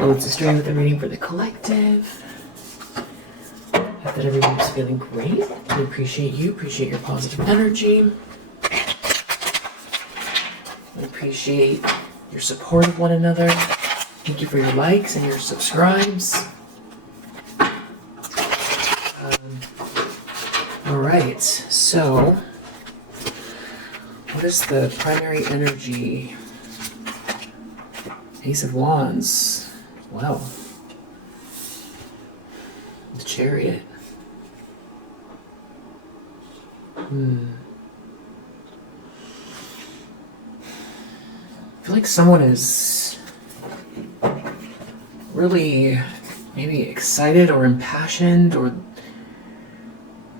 Well, it's a stream with a reading for the collective. I hope that everyone's feeling great. I appreciate you, appreciate your positive energy. I appreciate your support of one another. Thank you for your likes and your subscribes. Alright, so what is the primary energy? Ace of Wands. Wow. The Chariot. I feel like someone is really maybe excited or impassioned or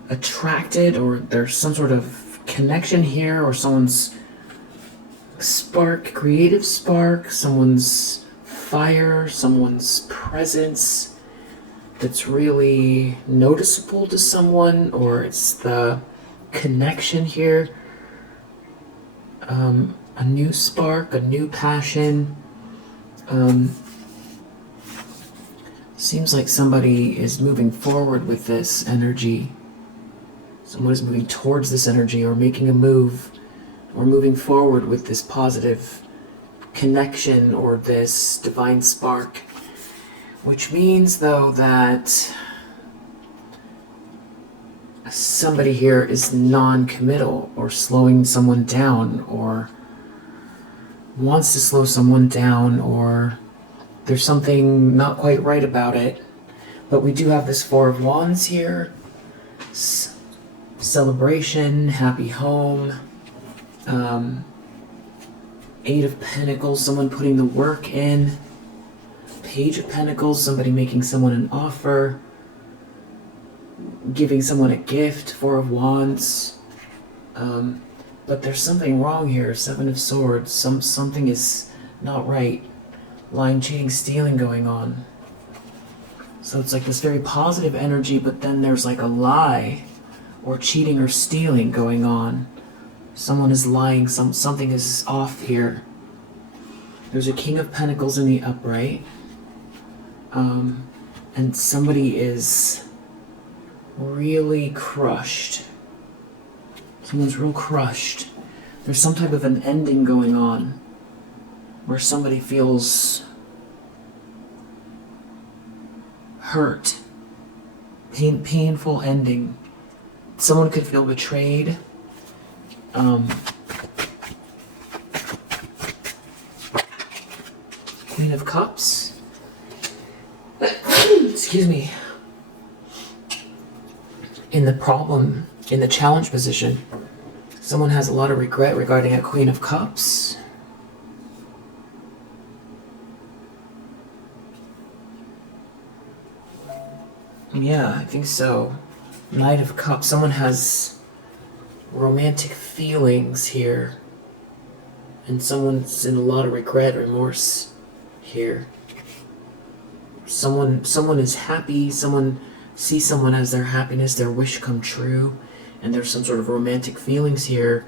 attracted, or there's some sort of connection here, or someone's spark, creative spark, someone's fire, someone's presence that's really noticeable to someone, or it's the connection here. A new spark, a new passion. Seems like somebody is moving forward with this energy. Someone is moving towards this energy, or making a move, or moving forward with this positive connection or this divine spark. Which means, though, that somebody here is non-committal, or slowing someone down, or wants to slow someone down, or there's something not quite right about it. But we do have this Four of Wands here. Celebration, happy home. Eight of Pentacles, someone putting the work in. Page of Pentacles, somebody making someone an offer. Giving someone a gift. Four of Wands. But there's something wrong here. Seven of Swords. Something is not right. Lying, cheating, stealing going on. So it's like this very positive energy, but then there's like a lie or cheating or stealing going on. Someone is lying, something is off here. There's a King of Pentacles in the upright. And somebody is really crushed. Someone's real crushed. There's some type of an ending going on where somebody feels hurt. Painful ending. Someone could feel betrayed. Queen of Cups. Excuse me. In the challenge position, someone has a lot of regret regarding a Queen of Cups. Yeah, I think so. Knight of Cups. Someone has romantic feelings here. And someone's in a lot of regret, remorse here. Someone is happy. Someone sees someone as their happiness, their wish come true. And there's some sort of romantic feelings here.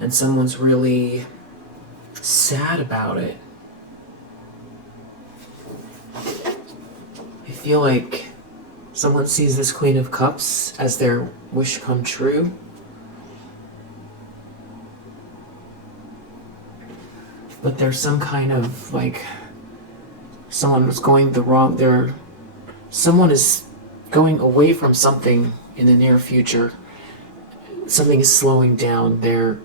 And someone's really sad about it. I feel like someone sees this Queen of Cups as their wish come true. But there's some kind of like someone was going the wrong someone is going away from something in the near future. Something is slowing down. They're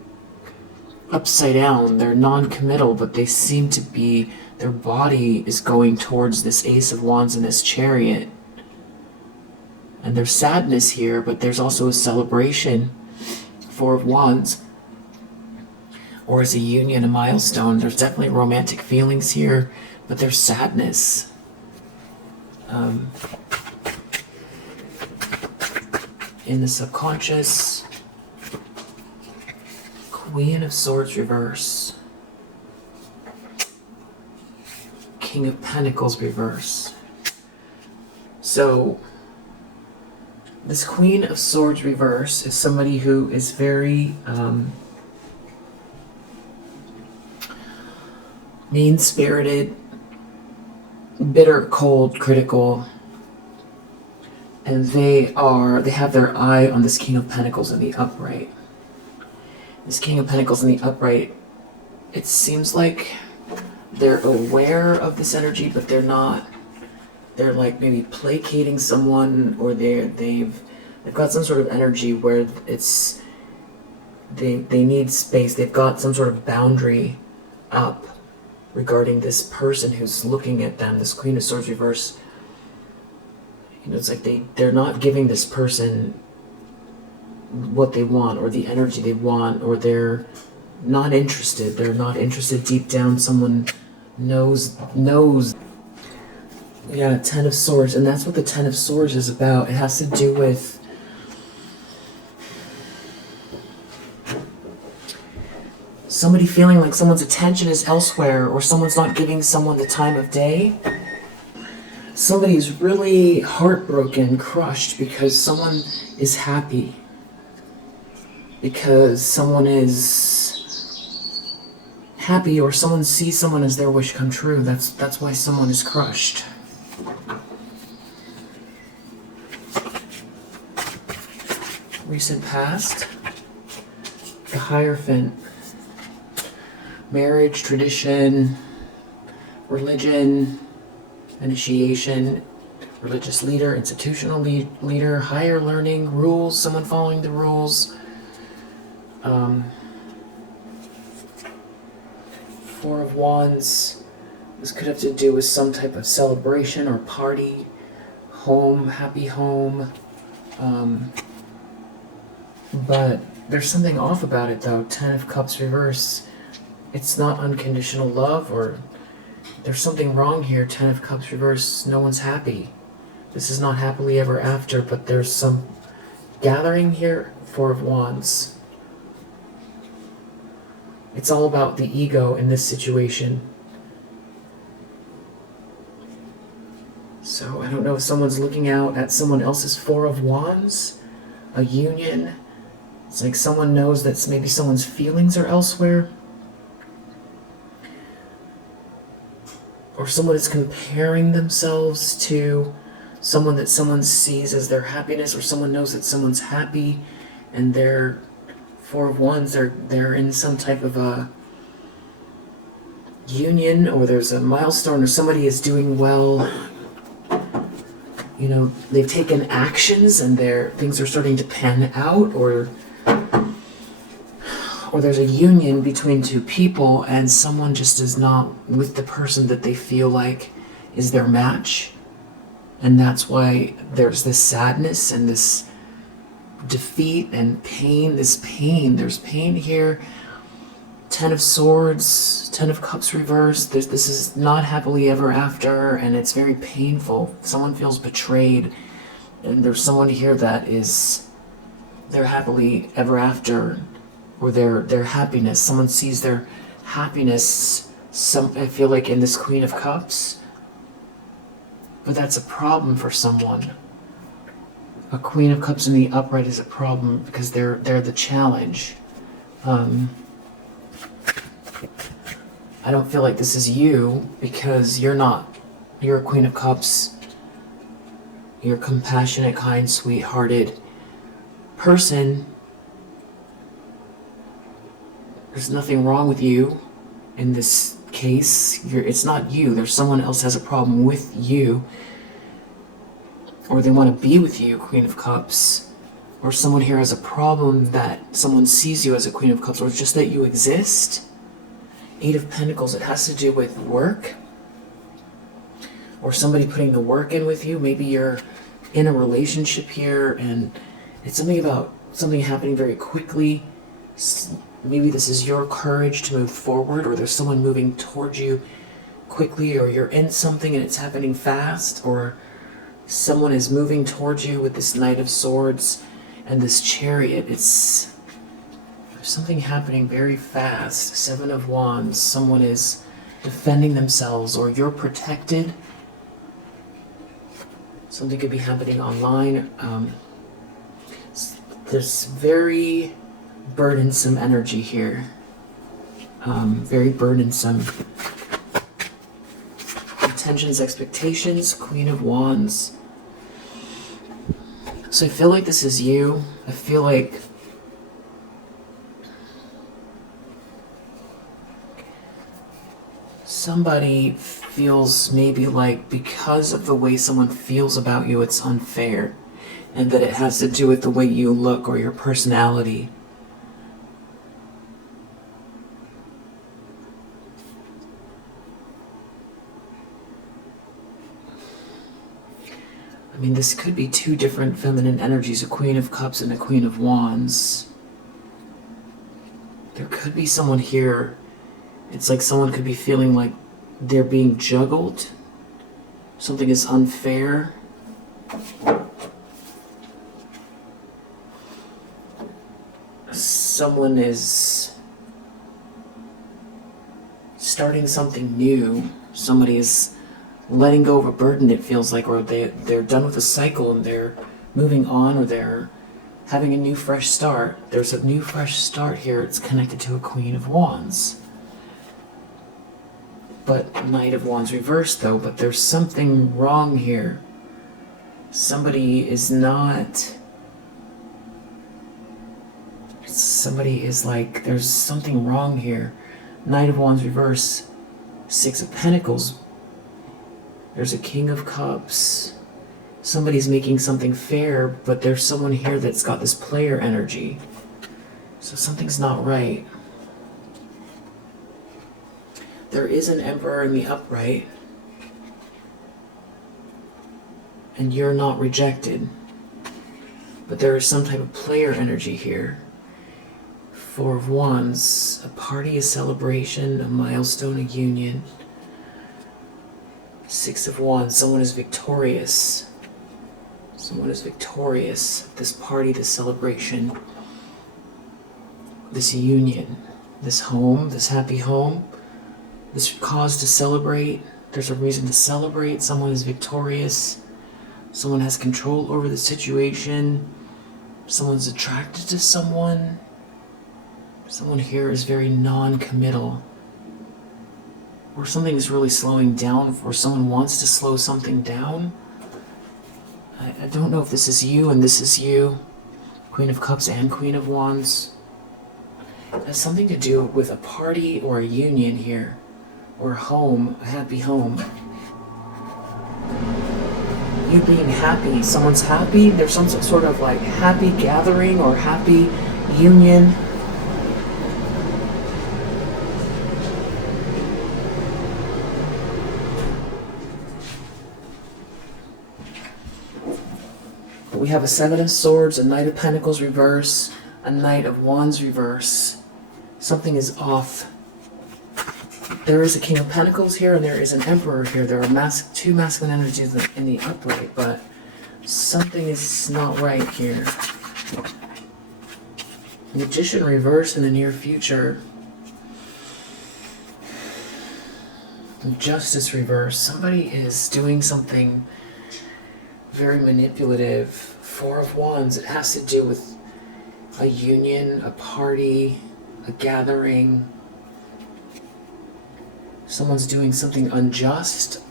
upside down. They're non-committal, but they seem to be, their body is going towards this Ace of Wands and this Chariot. And there's sadness here, but there's also a celebration. Four of Wands. Or as a union, a milestone. There's definitely romantic feelings here, but there's sadness. In the subconscious, Queen of Swords reverse. King of Pentacles reverse. So this Queen of Swords reverse is somebody who is very mean-spirited, bitter, cold, critical, and they have their eye on this King of Pentacles in the upright. This King of Pentacles in the upright, it seems like they're aware of this energy, but they're not. They're like maybe placating someone, or they've got some sort of energy where it's they need space. They've got some sort of boundary up regarding this person who's looking at them. This Queen of Swords reverse. You know, it's like they're not giving this person what they want or the energy they want, or they're not interested. They're not interested deep down. Someone knows. Yeah, Ten of Swords, and that's what the Ten of Swords is about. It has to do with somebody feeling like someone's attention is elsewhere, or someone's not giving someone the time of day. Somebody's really heartbroken, crushed, because someone is happy. Because someone is happy, or someone sees someone as their wish come true. That's why someone is crushed. Recent past. The Hierophant. Marriage, tradition, religion, initiation, religious leader, institutional leader, higher learning, rules, someone following the rules. Four of Wands. This could have to do with some type of celebration or party, home, happy home. But there's something off about it though. Ten of Cups reverse. It's not unconditional love, or there's something wrong here. Ten of Cups reverse. No one's happy. This is not happily ever after, but there's some gathering here. Four of Wands. It's all about the ego in this situation. So I don't know if someone's looking out at someone else's Four of Wands, a union. It's like someone knows that maybe someone's feelings are elsewhere. Or someone is comparing themselves to someone that someone sees as their happiness, or someone knows that someone's happy and they're Four of Wands, they're in some type of a union, or there's a milestone, or somebody is doing well. You know, they've taken actions and things are starting to pan out, or there's a union between two people and someone just is not with the person that they feel like is their match. And that's why there's this sadness and this defeat and pain, there's pain here. Ten of Swords, Ten of Cups reverse. This is not happily ever after, and it's very painful. Someone feels betrayed, and there's someone here that is their happily ever after, or their happiness. Someone sees their happiness, I feel like, in this Queen of Cups. But that's a problem for someone. A Queen of Cups in the upright is a problem because they're the challenge. I don't feel like this is you, because you're not. You're a Queen of Cups. You're a compassionate, kind, sweet-hearted person. There's nothing wrong with you in this case. It's not you. There's someone else has a problem with you, or they want to be with you, Queen of Cups. Or someone here has a problem that someone sees you as a Queen of Cups, or just that you exist. Eight of Pentacles, it has to do with work, or somebody putting the work in with you. Maybe you're in a relationship here and it's something about something happening very quickly. Maybe this is your courage to move forward, or there's someone moving towards you quickly, or you're in something and it's happening fast, or someone is moving towards you with this Knight of Swords and this Chariot. There's something happening very fast. Seven of Wands. Someone is defending themselves, or you're protected. Something could be happening online. There's very burdensome energy here. Very burdensome. The intentions, expectations, Queen of Wands. So I feel like this is you. I feel like somebody feels maybe like because of the way someone feels about you, it's unfair, and that it has to do with the way you look or your personality. I mean, this could be two different feminine energies, a Queen of Cups and a Queen of Wands. There could be someone here. It's like someone could be feeling like they're being juggled. Something is unfair. Someone is starting something new. Somebody is letting go of a burden, it feels like, or they're done with a cycle and they're moving on, or they're having a new fresh start. There's a new fresh start here. It's connected to a Queen of Wands. But Knight of Wands reversed though, but there's something wrong here. Somebody is like, there's something wrong here. Knight of Wands reverse, Six of Pentacles. There's a King of Cups. Somebody's making something fair, but there's someone here that's got this player energy. So something's not right. There is an Emperor in the upright. And you're not rejected. But there is some type of player energy here. Four of Wands. A party, a celebration, a milestone, a union. Six of Wands. Someone is victorious. Someone is victorious. This party, this celebration, this union, this home, this happy home, this cause to celebrate. There's a reason to celebrate. Someone is victorious. Someone has control over the situation. Someone's attracted to someone. Someone here is very non-committal. Or something is really slowing down, or someone wants to slow something down. I don't know if this is you and this is you. Queen of Cups and Queen of Wands. It has something to do with a party or a union here. Or a home, a happy home. You being happy, someone's happy, there's some sort of like happy gathering or happy union. But we have a Seven of Swords, a Knight of Pentacles reverse, a Knight of Wands reverse. Something is off. There is a King of Pentacles here and there is an Emperor here. There are two masculine energies in the upright, but something is not right here. Magician reverse in the near future. Justice reverse. Somebody is doing something very manipulative. Four of Wands. It has to do with a union, a party, a gathering. Someone's doing something unjust,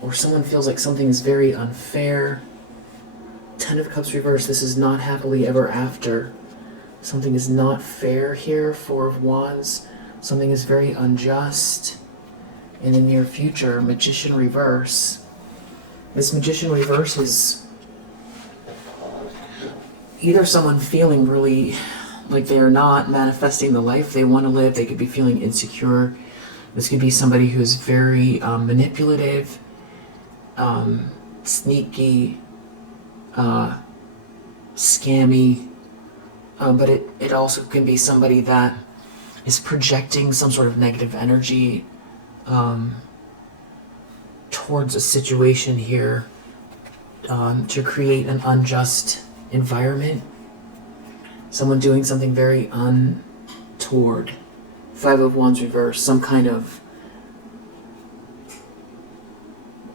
or someone feels like something is very unfair. Ten of Cups reverse. This is not happily ever after. Something is not fair here. Four of Wands. Something is very unjust. In the near future, Magician reverse. This Magician reverse is either someone feeling really like they are not manifesting the life they want to live. They could be feeling insecure. This could be somebody who's very manipulative, sneaky, scammy, but it also can be somebody that is projecting some sort of negative energy towards a situation here to create an unjust environment. Someone doing something very untoward. Five of Wands reverse, some kind of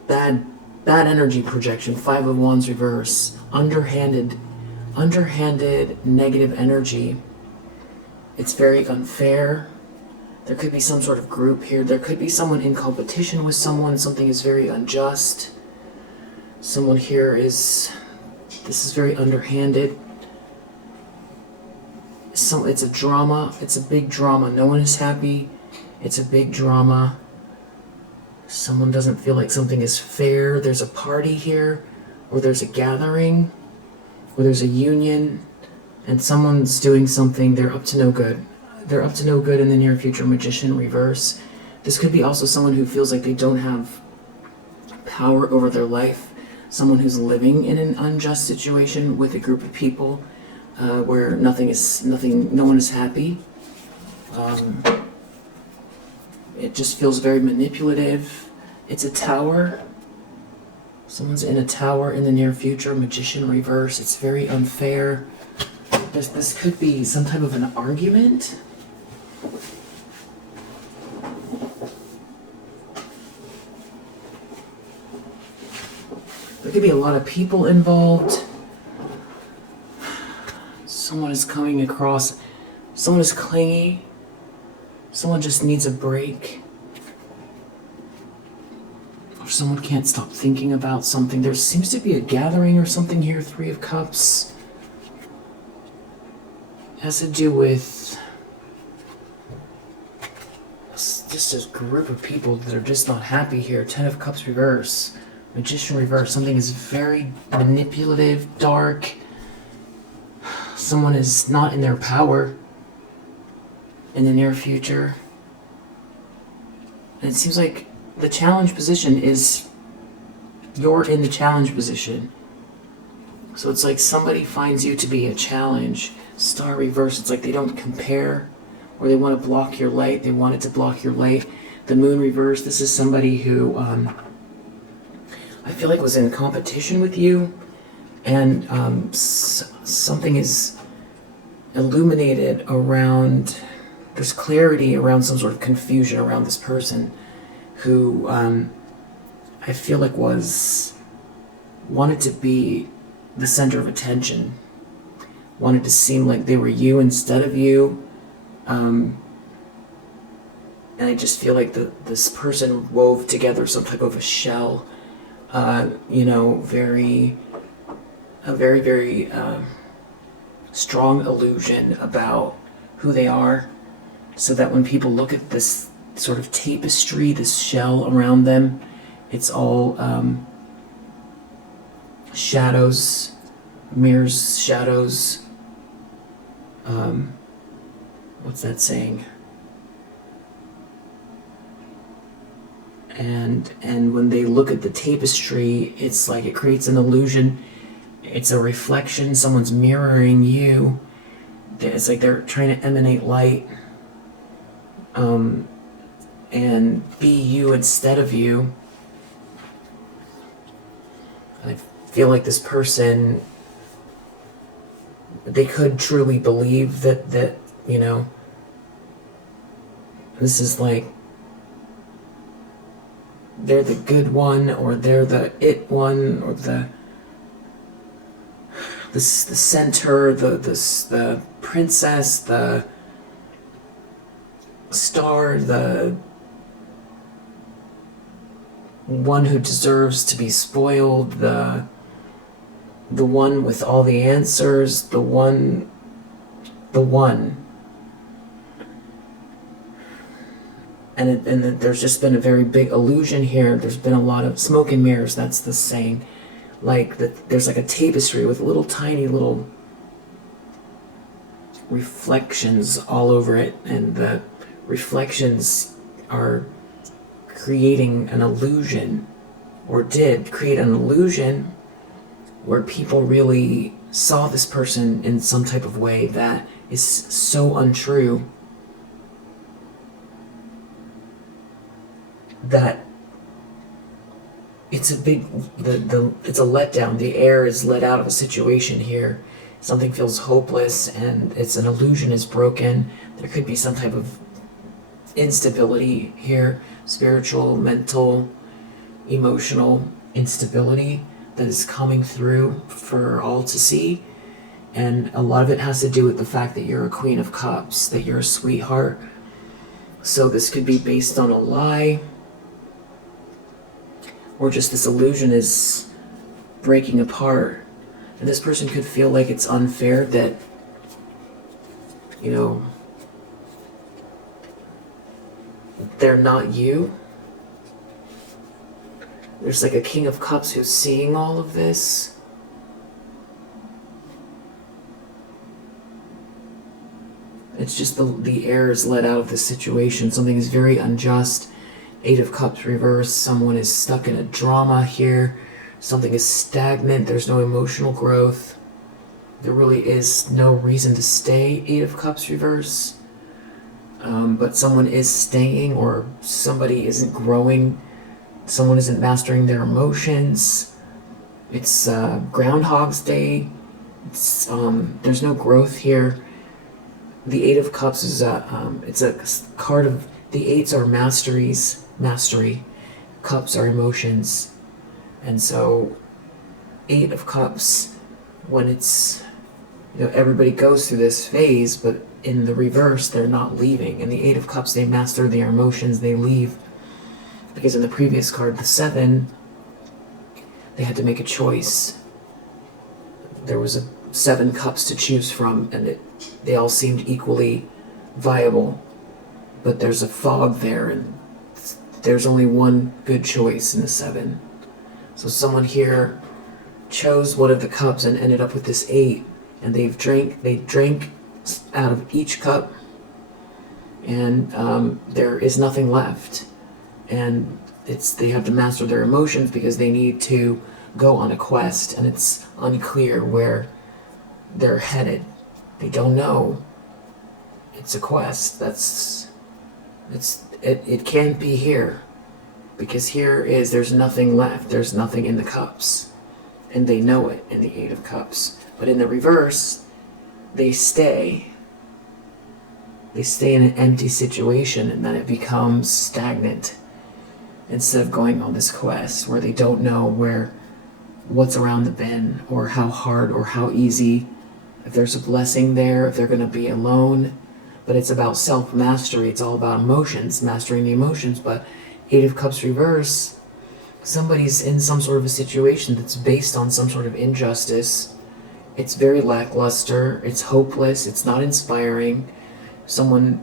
bad energy projection. Five of Wands reverse, underhanded negative energy. It's very unfair. There could be some sort of group here. There could be someone in competition with someone. Something is very unjust. Someone here this is very underhanded. It's a drama. It's a big drama. No one is happy. It's a big drama. Someone doesn't feel like something is fair. There's a party here, or there's a gathering, or there's a union, and someone's doing something. They're up to no good. They're up to no good in the near future. Magician reverse. This could be also someone who feels like they don't have power over their life. Someone who's living in an unjust situation with a group of people where no one is happy. It just feels very manipulative. It's a tower. Someone's in a tower in the near future. Magician reverse. It's very unfair. This could be some type of an argument. There could be a lot of people involved. Someone is coming across. Someone is clingy. Someone just needs a break. Or someone can't stop thinking about something. There seems to be a gathering or something here. 3 of Cups. It has to do with just a group of people that are just not happy here. 10 of Cups reverse. Magician reverse. Something is very manipulative, dark. Someone is not in their power in the near future. And it seems like the challenge position is you're in the challenge position. So it's like somebody finds you to be a challenge. Star reverse, it's like they don't compare, or they want to block your light. They wanted to block your light. The moon reverse, this is somebody who I feel like was in competition with you, and something is illuminated around. There's clarity around some sort of confusion around this person who I feel like wanted to be the center of attention, wanted to seem like they were you instead of you, and I just feel like this person wove together some type of a shell, very strong illusion about who they are, so that when people look at this sort of tapestry, this shell around them, it's all shadows, mirrors, shadows. What's that saying? And when they look at the tapestry, it's like it creates an illusion. It's a reflection. Someone's mirroring you. It's like they're trying to emanate light. And be you instead of you. And I feel like this person, they could truly believe that this is like they're the good one, or they're the it one, or the center, the princess, the star, the one who deserves to be spoiled, the one with all the answers, the one. And there's just been a very big illusion here. There's been a lot of smoke and mirrors, that's the saying. Like, there's like a tapestry with tiny little reflections all over it, and the reflections are creating an illusion, or did create an illusion, where people really saw this person in some type of way that is so untrue that it's a big, it's a letdown. The air is let out of a situation here. Something feels hopeless, and it's an illusion is broken. There could be some type of instability here, spiritual, mental, emotional instability that is coming through for all to see. And a lot of it has to do with the fact that you're a Queen of Cups, that you're a sweetheart. So this could be based on a lie, or just this illusion is breaking apart. And this person could feel like it's unfair that, you know, they're not you. There's like a King of Cups who's seeing all of this. It's just the air is let out of the situation. Something is very unjust. Eight of Cups reversed. Someone is stuck in a drama here. Something is stagnant. There's no emotional growth. There really is no reason to stay. Eight of Cups reverse. But someone is staying, or somebody isn't growing. Someone isn't mastering their emotions. It's Groundhog's Day. It's, there's no growth here. The Eight of Cups is it's a card of, the eights are mastery. Cups are emotions. And so Eight of Cups, when it's, you know, everybody goes through this phase, but in the reverse, they're not leaving. In the Eight of Cups, they master their emotions, they leave. Because in the previous card, the Seven, they had to make a choice. There was 7 cups to choose from, and they all seemed equally viable. But there's a fog there, and there's only one good choice in the 7. So someone here chose one of the cups and ended up with this 8, and they drank out of each cup, and there is nothing left. And they have to master their emotions because they need to go on a quest, and it's unclear where they're headed. They don't know. It's a quest. It can't be here, because there's nothing left. There's nothing in the cups, and they know it in the Eight of Cups. But in the reverse, they stay in an empty situation, and then it becomes stagnant. Instead of going on this quest where they don't know what's around the bend, or how hard or how easy, if there's a blessing there, if they're going to be alone. But it's about self-mastery. It's all about emotions, mastering the emotions. But Eight of Cups reverse, somebody's in some sort of a situation that's based on some sort of injustice. It's very lackluster. It's hopeless. It's not inspiring. Someone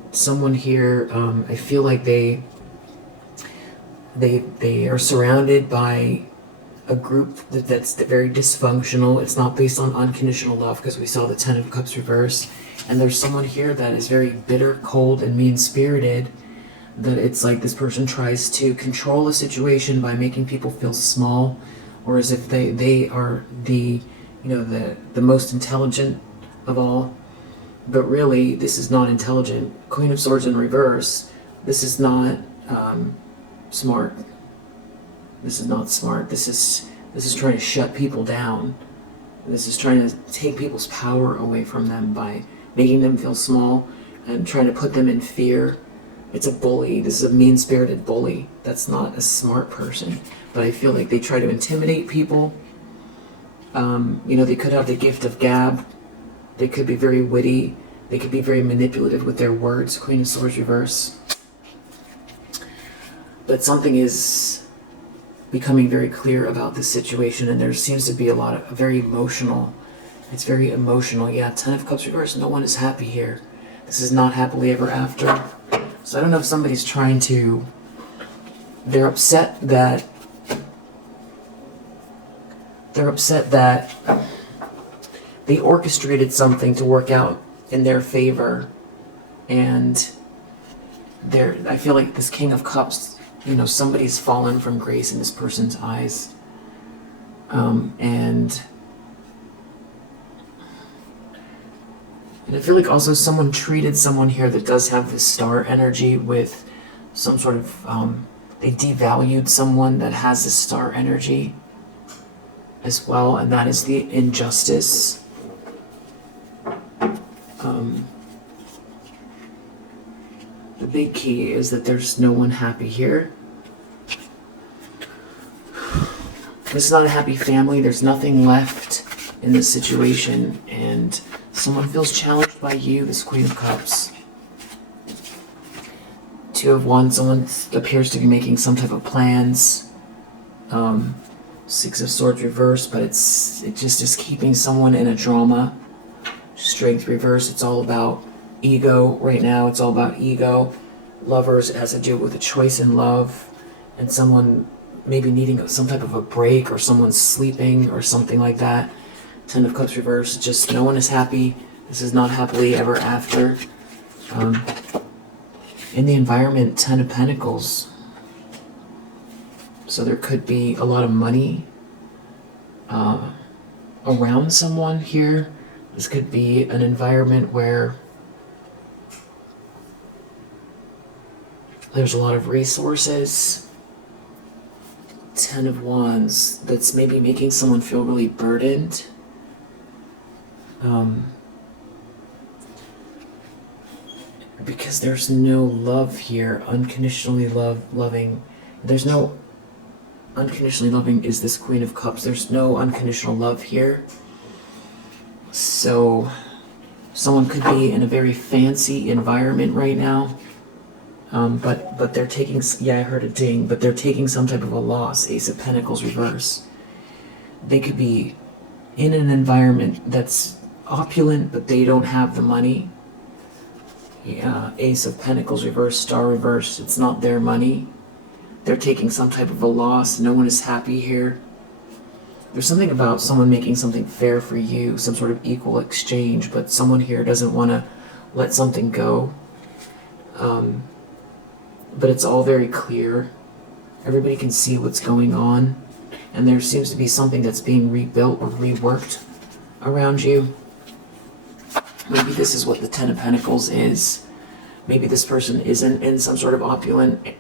here, I feel like they are surrounded by a group that's very dysfunctional. It's not based on unconditional love, because we saw the Ten of Cups reverse. And there's someone here that is very bitter, cold, and mean-spirited, that it's like this person tries to control a situation by making people feel small, or as if they are the most intelligent of all. But really, this is not intelligent. Queen of Swords in reverse. This is not smart. This is not smart. This is trying to shut people down. This is trying to take people's power away from them by making them feel small and trying to put them in fear. It's a bully. This is a mean-spirited bully. That's not a smart person. But I feel like they try to intimidate people. They could have the gift of gab. They could be very witty. They could be very manipulative with their words. Queen of Swords reverse. But something is becoming very clear about this situation, and there seems to be a lot of very emotional. It's very emotional. Yeah, Ten of Cups reverse. No one is happy here. This is not happily ever after. So I don't know if somebody's trying to. They're upset that they orchestrated something to work out in their favor, and I feel like this King of Cups, somebody's fallen from grace in this person's eyes, and I feel like also someone treated someone here that does have this star energy with some sort of they devalued someone that has this star energy as well, and that is the injustice. The big key is that there's no one happy here. This is not a happy family. There's nothing left in this situation, and someone feels challenged by you, this Queen of Cups. Two of Wands, someone appears to be making some type of plans. Six of Swords reverse, but it just is keeping someone in a drama. Strength reverse, it's all about ego right now. It's all about ego. Lovers, it has to do with a choice in love, and someone maybe needing some type of a break, or someone's sleeping or something like that. Ten of Cups reverse, just no one is happy. This is not happily ever after. In the environment, Ten of Pentacles. So there could be a lot of money around someone here. This could be an environment where there's a lot of resources. Ten of Wands, that's maybe making someone feel really burdened. Because there's no love here, unconditionally loving. There's no unconditionally loving is this Queen of Cups. There's no unconditional love here. So someone could be in a very fancy environment right now. But they're taking, yeah, I heard a ding, but they're taking some type of a loss. Ace of Pentacles reverse. They could be in an environment that's opulent, but they don't have the money. Yeah, Ace of Pentacles reverse, Star reverse. It's not their money. They're taking some type of a loss. No one is happy here. There's something about someone making something fair for you, some sort of equal exchange, but someone here doesn't want to let something go. But it's all very clear. Everybody can see what's going on, and there seems to be something that's being rebuilt or reworked around you. Maybe this is what the Ten of Pentacles is. Maybe this person isn't in some sort of opulent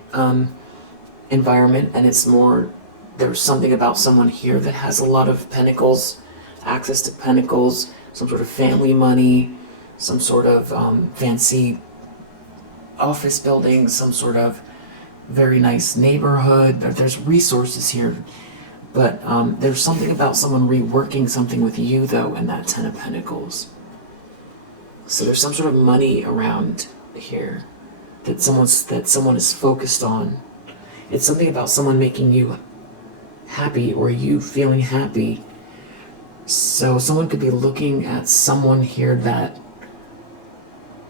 environment, and it's more, there's something about someone here that has a lot of pentacles, access to pentacles, some sort of family money, some sort of fancy office building, some sort of very nice neighborhood. There's resources here, but there's something about someone reworking something with you, though, in that Ten of Pentacles. So there's some sort of money around here that someone is focused on. It's something about someone making you happy or you feeling happy. So someone could be looking at someone here that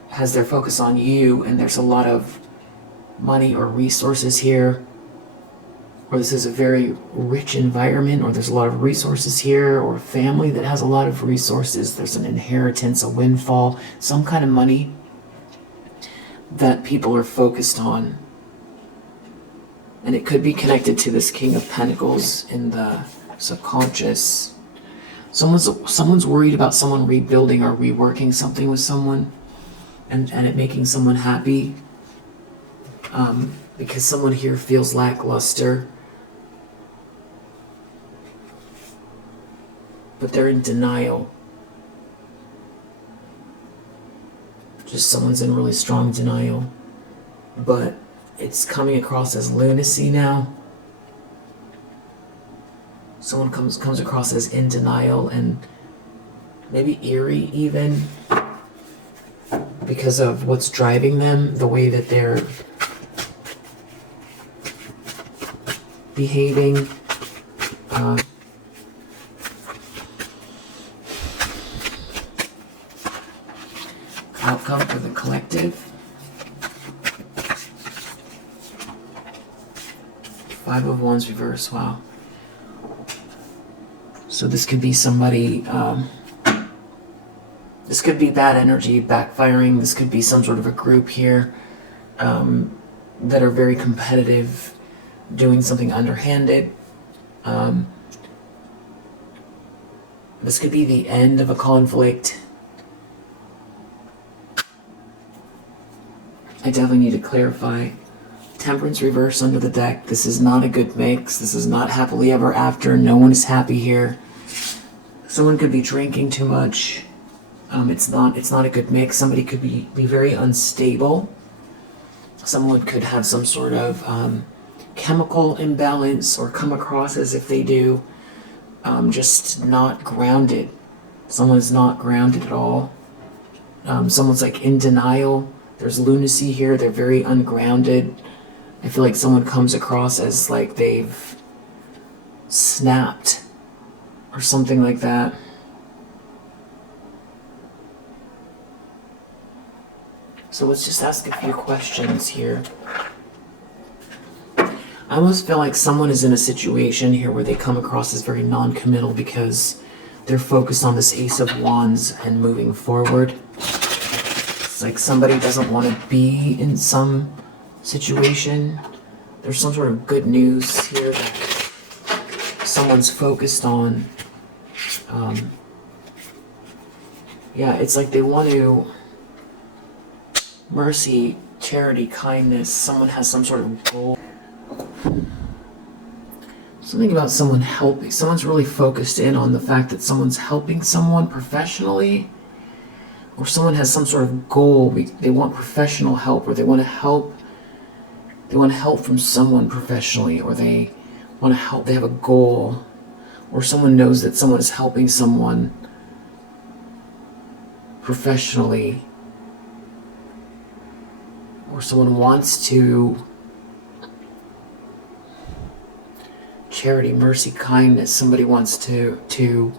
has their focus on you, and there's a lot of money or resources here, or this is a very rich environment, or there's a lot of resources here, or a family that has a lot of resources. There's an inheritance, a windfall, some kind of money that people are focused on. And it could be connected to this King of Pentacles in the subconscious. Someone's worried about someone rebuilding or reworking something with someone, and it making someone happy, because someone here feels lackluster, but they're in denial. Just someone's in really strong denial, but it's coming across as lunacy now. Someone comes across as in denial and maybe eerie even, because of what's driving them, the way that they're behaving. Outcome for the collective. Five of Wands reverse, wow. So this could be somebody, this could be bad energy backfiring. This could be some sort of a group here that are very competitive, doing something underhanded. This could be the end of a conflict. I definitely need to clarify. Temperance reverse under the deck. This is not a good mix. This is not happily ever after. No one is happy here. Someone could be drinking too much. It's not a good mix. Somebody could be very unstable. Someone could have some sort of chemical imbalance, or come across as if they do. Just not grounded. Someone's not grounded at all. Someone's like in denial. There's lunacy here. They're very ungrounded. I feel like someone comes across as like they've snapped or something like that. So let's just ask a few questions here. I almost feel like someone is in a situation here where they come across as very non-committal because they're focused on this Ace of Wands and moving forward. It's like somebody doesn't want to be in some situation. There's some sort of good news here that someone's focused on. Yeah, it's like they want to mercy, charity, kindness. Someone has some sort of goal. Something about someone helping. Someone's really focused in on the fact that someone's helping someone professionally, or someone has some sort of goal. They want professional help, or they want to help. They want help from someone professionally, or they want to help. They have a goal, or someone knows that someone is helping someone professionally, or someone wants to. Charity, mercy, kindness. Somebody wants to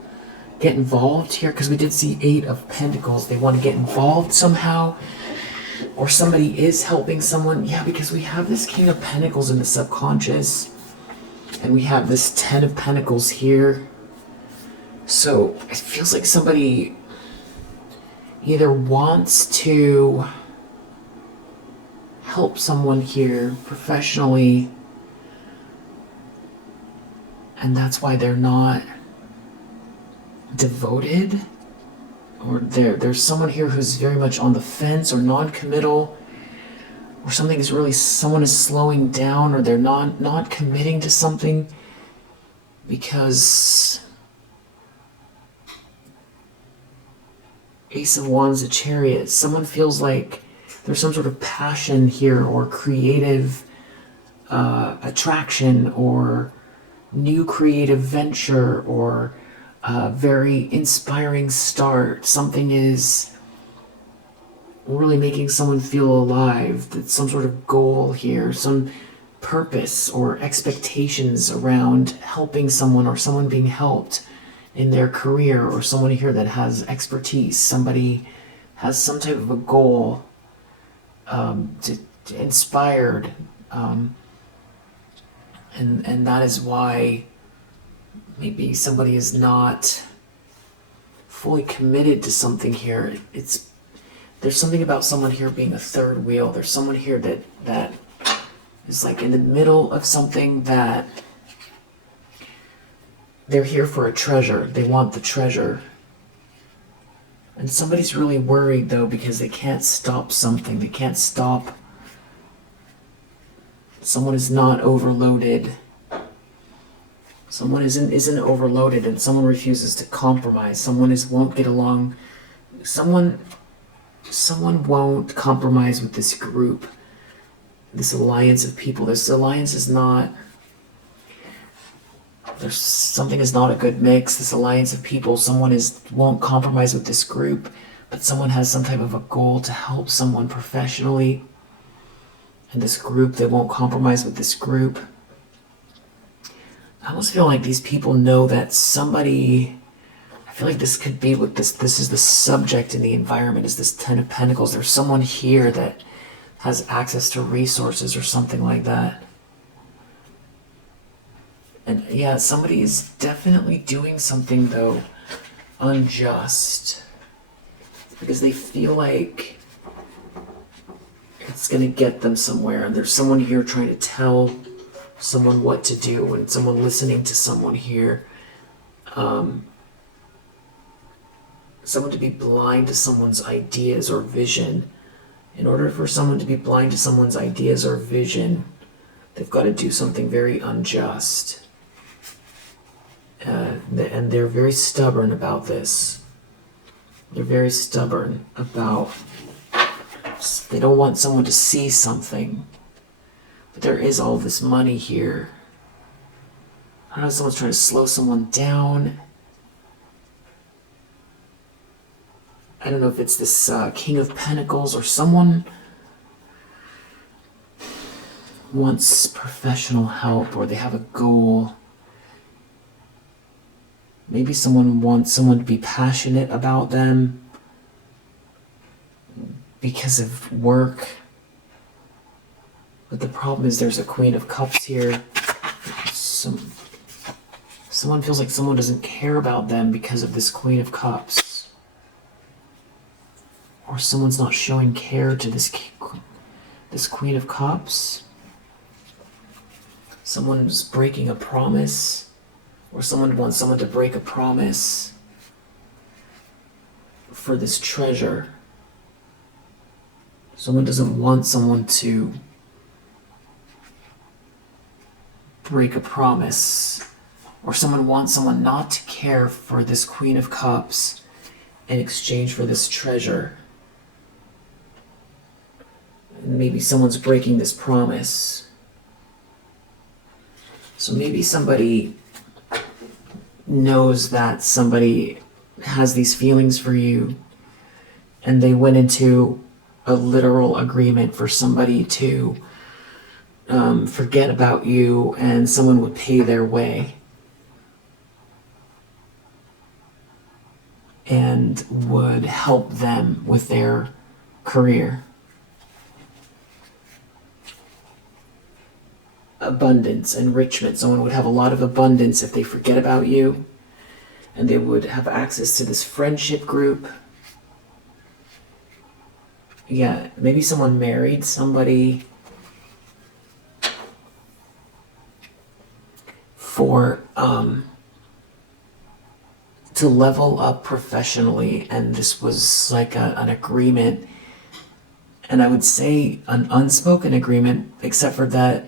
get involved here, because we did see 8 of Pentacles. They want to get involved somehow, or somebody is helping someone. Yeah, because we have this King of Pentacles in the subconscious, and we have this 10 of Pentacles here. So it feels like somebody either wants to help someone here professionally, and that's why they're not devoted, or there's someone here who's very much on the fence or non-committal, or someone is slowing down, or they're not committing to something because Ace of Wands, a Chariot. Someone feels like there's some sort of passion here, or creative attraction, or new creative venture, or a very inspiring start. Something is really making someone feel alive. That's some sort of goal here, some purpose or expectations around helping someone, or someone being helped in their career, or someone here that has expertise. Somebody has some type of a goal, to inspired, and that is why maybe somebody is not fully committed to something here. There's something about someone here being a third wheel. There's someone here that is like in the middle of something, that they're here for a treasure. They want the treasure. And somebody's really worried though, because they can't stop something. They can't stop. Someone is not overloaded. Someone isn't overloaded, and someone refuses to compromise. Someone won't get along. Someone won't compromise with this group, this alliance of people. This alliance is not. Something is not a good mix. This alliance of people. Someone won't compromise with this group, but someone has some type of a goal to help someone professionally. And this group, they won't compromise with this group. I almost feel like these people know that somebody. I feel like this could be what this is the subject in the environment, is this 10 of Pentacles. There's someone here that has access to resources or something like that. And yeah, somebody is definitely doing something though unjust, because they feel like it's gonna get them somewhere, and there's someone here trying to tell someone what to do, and someone listening to someone here. Someone to be blind to someone's ideas or vision. In order for someone to be blind to someone's ideas or vision, they've got to do something very unjust. And they're very stubborn about this. They're very stubborn about. They don't want someone to see something. But there is all this money here. I don't know, someone's trying to slow someone down. I don't know if it's this King of Pentacles, or someone wants professional help, or they have a goal. Maybe someone wants someone to be passionate about them because of work. But the problem is there's a Queen of Cups here. Someone feels like someone doesn't care about them because of this Queen of Cups. Or someone's not showing care to this Queen of Cups. Someone's breaking a promise. Or someone wants someone to break a promise for this treasure. Someone doesn't want someone to break a promise. Or someone wants someone not to care for this Queen of Cups in exchange for this treasure. And maybe someone's breaking this promise. So maybe somebody knows that somebody has these feelings for you, and they went into a literal agreement for somebody to forget about you, and someone would pay their way and would help them with their career. Abundance, enrichment. Someone would have a lot of abundance if they forget about you, and they would have access to this friendship group. Yeah, maybe someone married somebody for to level up professionally, and this was like an agreement, and I would say an unspoken agreement, except for that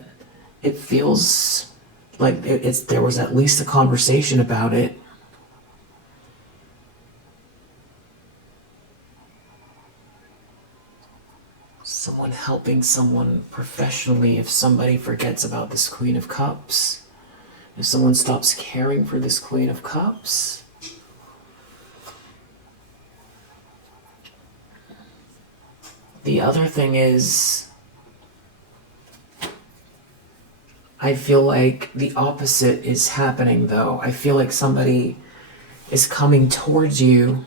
it feels like there was at least a conversation about it. Someone helping someone professionally if somebody forgets about this Queen of Cups. If someone stops caring for this Queen of Cups. The other thing is, I feel like the opposite is happening though. I feel like somebody is coming towards you,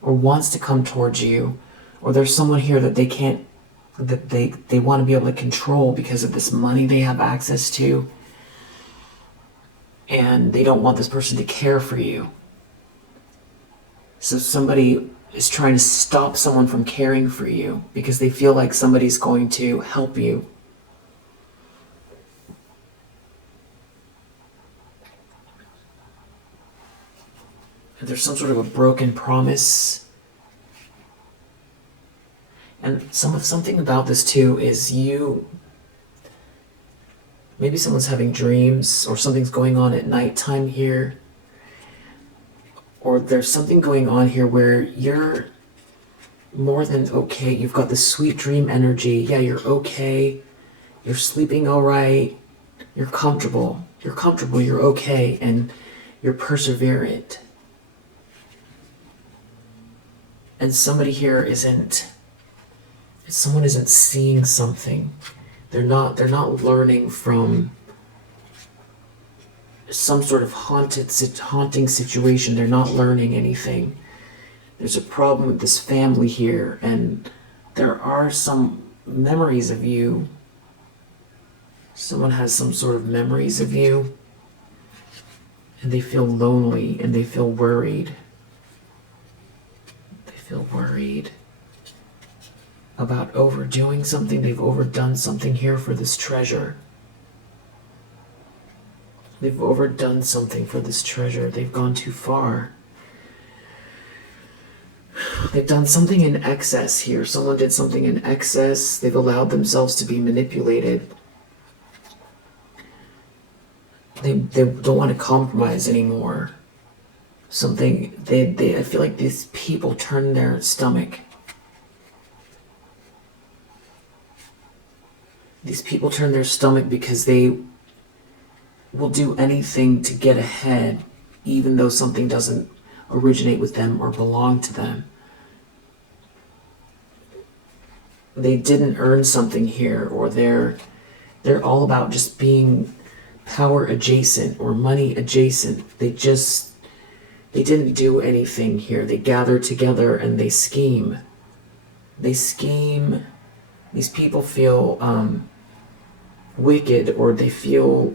or wants to come towards you, or there's someone here that they want to be able to control because of this money they have access to, and they don't want this person to care for you. So somebody is trying to stop someone from caring for you because they feel like somebody's going to help you. There's some sort of a broken promise. And something about this too is maybe someone's having dreams, or something's going on at nighttime here. Or there's something going on here where you're more than okay. You've got this sweet dream energy. Yeah, you're okay. You're sleeping all right. You're comfortable. You're okay. And you're perseverant. And somebody here someone isn't seeing something. They're not learning from some sort of haunting situation. They're not learning anything. There's a problem with this family here, and there are some memories of you. Someone has some sort of memories of you, and they feel lonely, and they feel worried. They feel worried about overdoing something. They've overdone something here for this treasure. They've overdone something for this treasure. They've gone too far. They've done something in excess here. Someone did something in excess. They've allowed themselves to be manipulated. They don't want to compromise anymore. I feel like these people turn their stomach. These people turn their stomach because they will do anything to get ahead, even though something doesn't originate with them or belong to them. They didn't earn something here, or They're all about just being power adjacent or money adjacent. They didn't do anything here. They gather together and they scheme. They scheme. These people feel wicked, or they feel,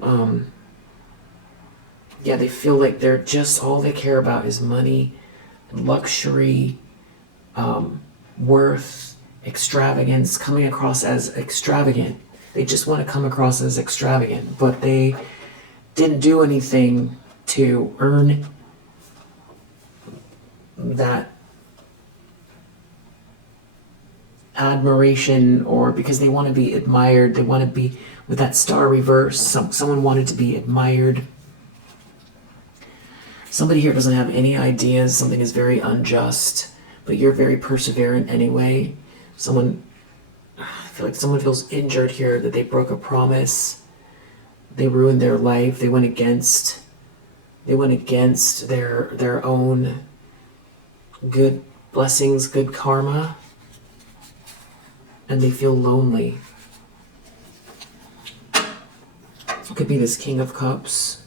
they feel like they're just, all they care about is money, luxury, worth, extravagance, coming across as extravagant. They just want to come across as extravagant, but they didn't do anything to earn that admiration, or because they want to be admired. They want to be with that star reverse. Someone wanted to be admired. Somebody here doesn't have any ideas. Something is very unjust, but you're very perseverant anyway. I feel like someone feels injured here, that they broke a promise. They ruined their life. They went against their own good blessings, good karma, and they feel lonely. It could be this King of Cups.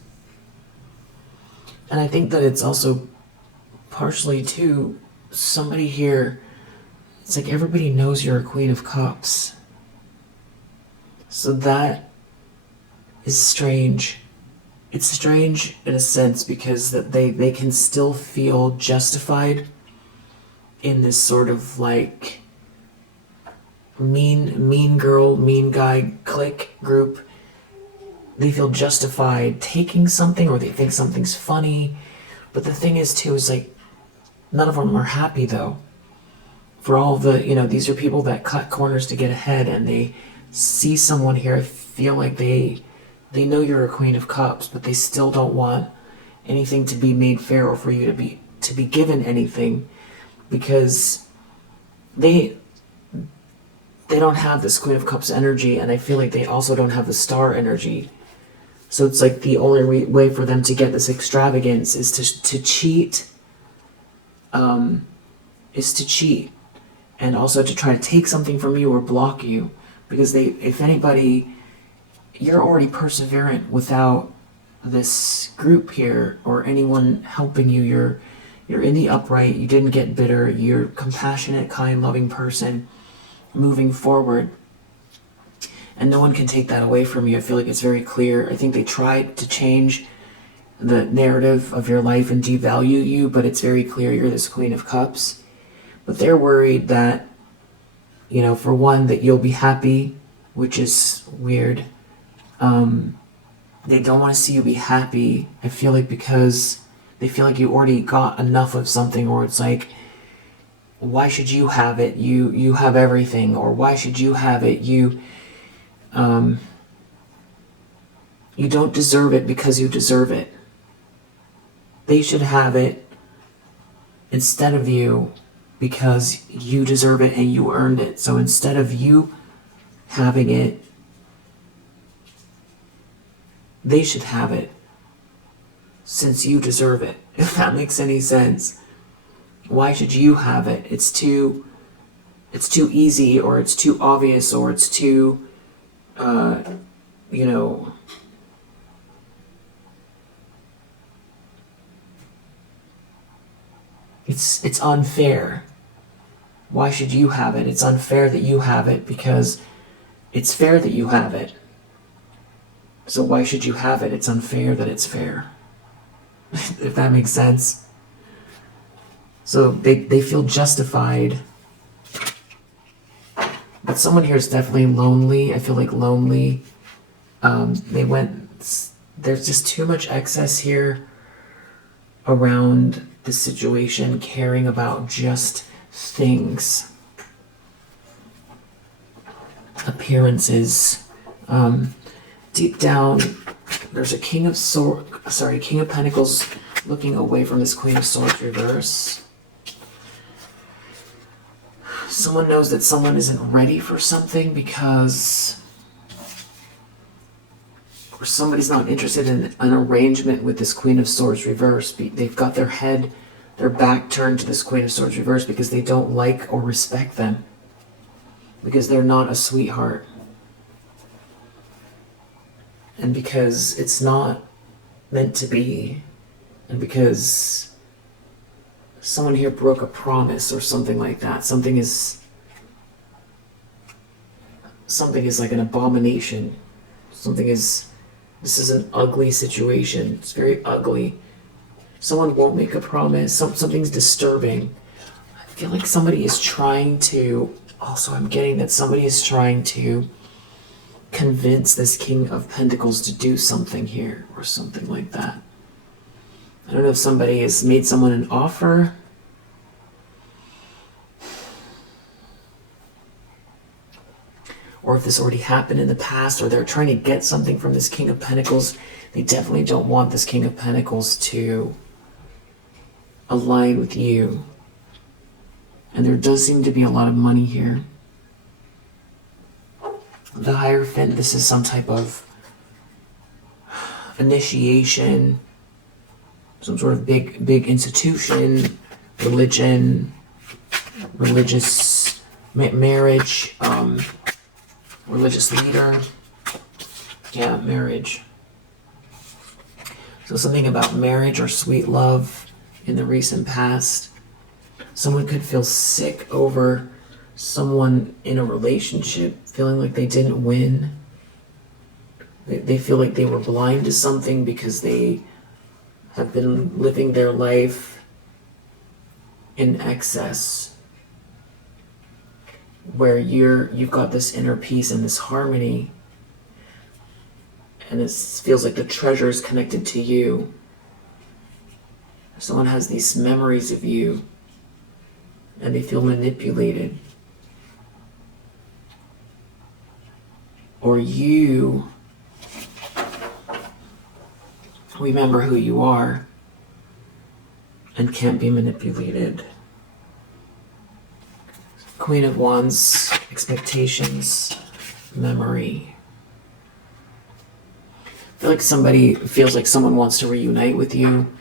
And I think that it's also partially too, somebody here, it's like everybody knows you're a Queen of Cups. So that is strange. It's strange in a sense because that they can still feel justified in this sort of like mean girl, mean guy clique group. They feel justified taking something, or they think something's funny. But the thing is too, is like none of them are happy though. For all the, these are people that cut corners to get ahead, and they see someone here, feel like they know you're a Queen of Cups, but they still don't want anything to be made fair, or for you to be given anything, because they don't have this Queen of Cups energy, and I feel like they also don't have the star energy. So it's like the only way for them to get this extravagance is to cheat, and also to try to take something from you or block you, because if anybody, you're already perseverant without this group here or anyone helping you. You're in the upright. You didn't get bitter. You're compassionate, kind, loving person moving forward. And no one can take that away from you. I feel like it's very clear. I think they tried to change the narrative of your life and devalue you, but it's very clear you're this Queen of Cups. But they're worried that, for one, that you'll be happy, which is weird. They don't want to see you be happy. I feel like because they feel like you already got enough of something, or it's like, why should you have it? You have everything. Or why should you have it? You don't deserve it because you deserve it. They should have it instead of you because you deserve it and you earned it. So instead of you having it, they should have it since you deserve it, if that makes any sense. Why should you have it? It's too easy, or it's too obvious, or it's too it's unfair. Why should you have it? It's unfair that you have it because it's fair that you have it. So why should you have it? It's unfair that it's fair. If that makes sense. So they feel justified. But someone here is definitely lonely. I feel like lonely. There's just too much excess here around the situation, caring about just things, appearances. Deep down, there's a King of Pentacles looking away from this Queen of Swords reverse. Someone knows that someone isn't ready for something because, or somebody's not interested in an arrangement with this Queen of Swords reverse. They've got their back turned to this Queen of Swords reverse because they don't like or respect them. Because they're not a sweetheart. And because it's not meant to be, and because someone here broke a promise or something like that, something is like an abomination. This is an ugly situation. It's very ugly. Someone won't make a promise. Something's disturbing. I feel like somebody is trying to, also I'm getting that somebody is trying to convince this King of Pentacles to do something here or something like that. I don't know if somebody has made someone an offer. Or if this already happened in the past, or they're trying to get something from this King of Pentacles. They definitely don't want this King of Pentacles to align with you. And there does seem to be a lot of money here. The Hierophant, this is some type of initiation, some sort of big institution, religion, religious marriage, religious leader. Yeah, marriage. So something about marriage or sweet love in the recent past. Someone could feel sick over someone in a relationship feeling like they didn't win. They feel like they were blind to something because they have been living their life in excess, where you've got this inner peace and this harmony, and it feels like the treasure is connected to you. Someone has these memories of you and they feel manipulated. Or you remember who you are and can't be manipulated. Queen of Wands, expectations, memory. I feel like somebody feels like someone wants to reunite with you,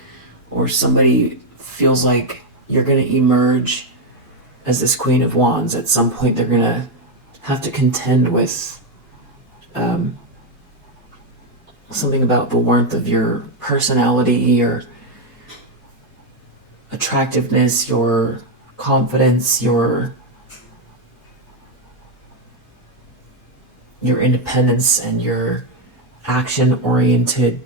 or somebody feels like you're going to emerge as this Queen of Wands. At some point they're going to have to contend with something about the warmth of your personality, your attractiveness, your confidence, your independence, and your action-oriented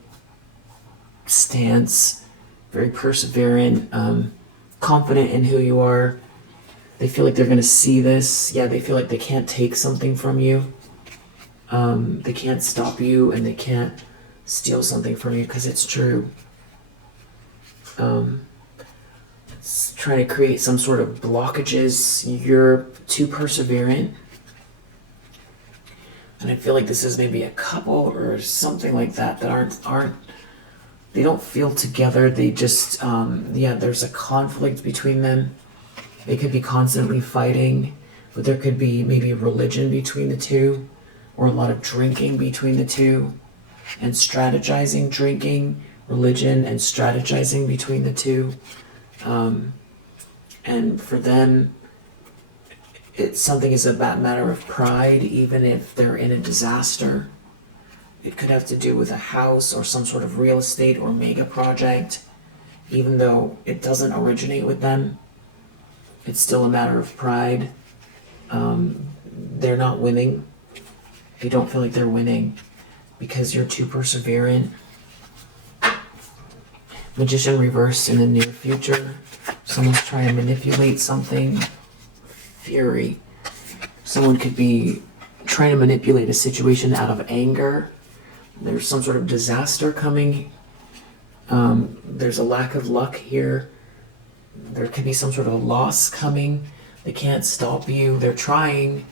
stance. Very perseverant, confident in who you are. They feel like they're going to see this. Yeah, they feel like they can't take something from you. They can't stop you, and they can't steal something from you because it's true. It's trying to create some sort of blockages. You're too perseverant. And I feel like this is maybe a couple or something like that aren't they don't feel together. They just, there's a conflict between them. They could be constantly fighting, but there could be maybe religion between the two, or a lot of drinking between the two, and strategizing, drinking, religion, and strategizing between the two. And for them, it's something is a matter of pride, even if they're in a disaster. It could have to do with a house or some sort of real estate or mega project. Even though it doesn't originate with them, it's still a matter of pride. They're not winning. They don't feel like they're winning because you're too perseverant. Magician reverse in the near future. Someone's trying to manipulate something. Fury. Someone could be trying to manipulate a situation out of anger. There's some sort of disaster coming. There's a lack of luck here. There could be some sort of a loss coming. They can't stop you. They're trying.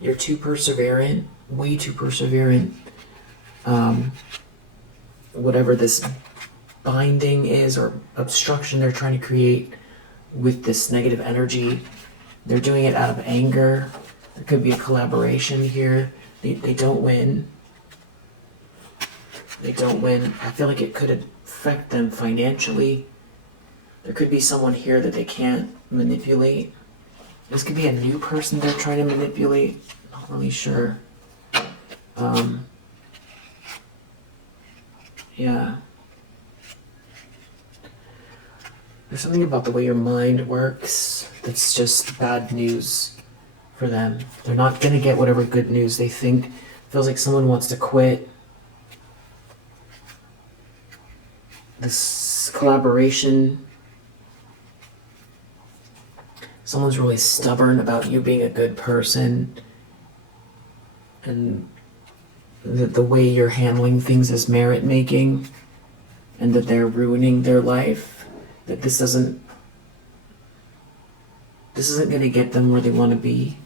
You're too perseverant. Way too perseverant. Whatever this binding is or obstruction they're trying to create with this negative energy, they're doing it out of anger. There could be a collaboration here. They don't win. They don't win. I feel like it could affect them financially. There could be someone here that they can't manipulate. This could be a new person they're trying to manipulate. Not really sure. Yeah. There's something about the way your mind works that's just bad news for them. They're not going to get whatever good news they think. Feels like someone wants to quit. This collaboration. Someone's really stubborn about you being a good person. And the way you're handling things is merit making. And that they're ruining their life. That this isn't going to get them where they want to be.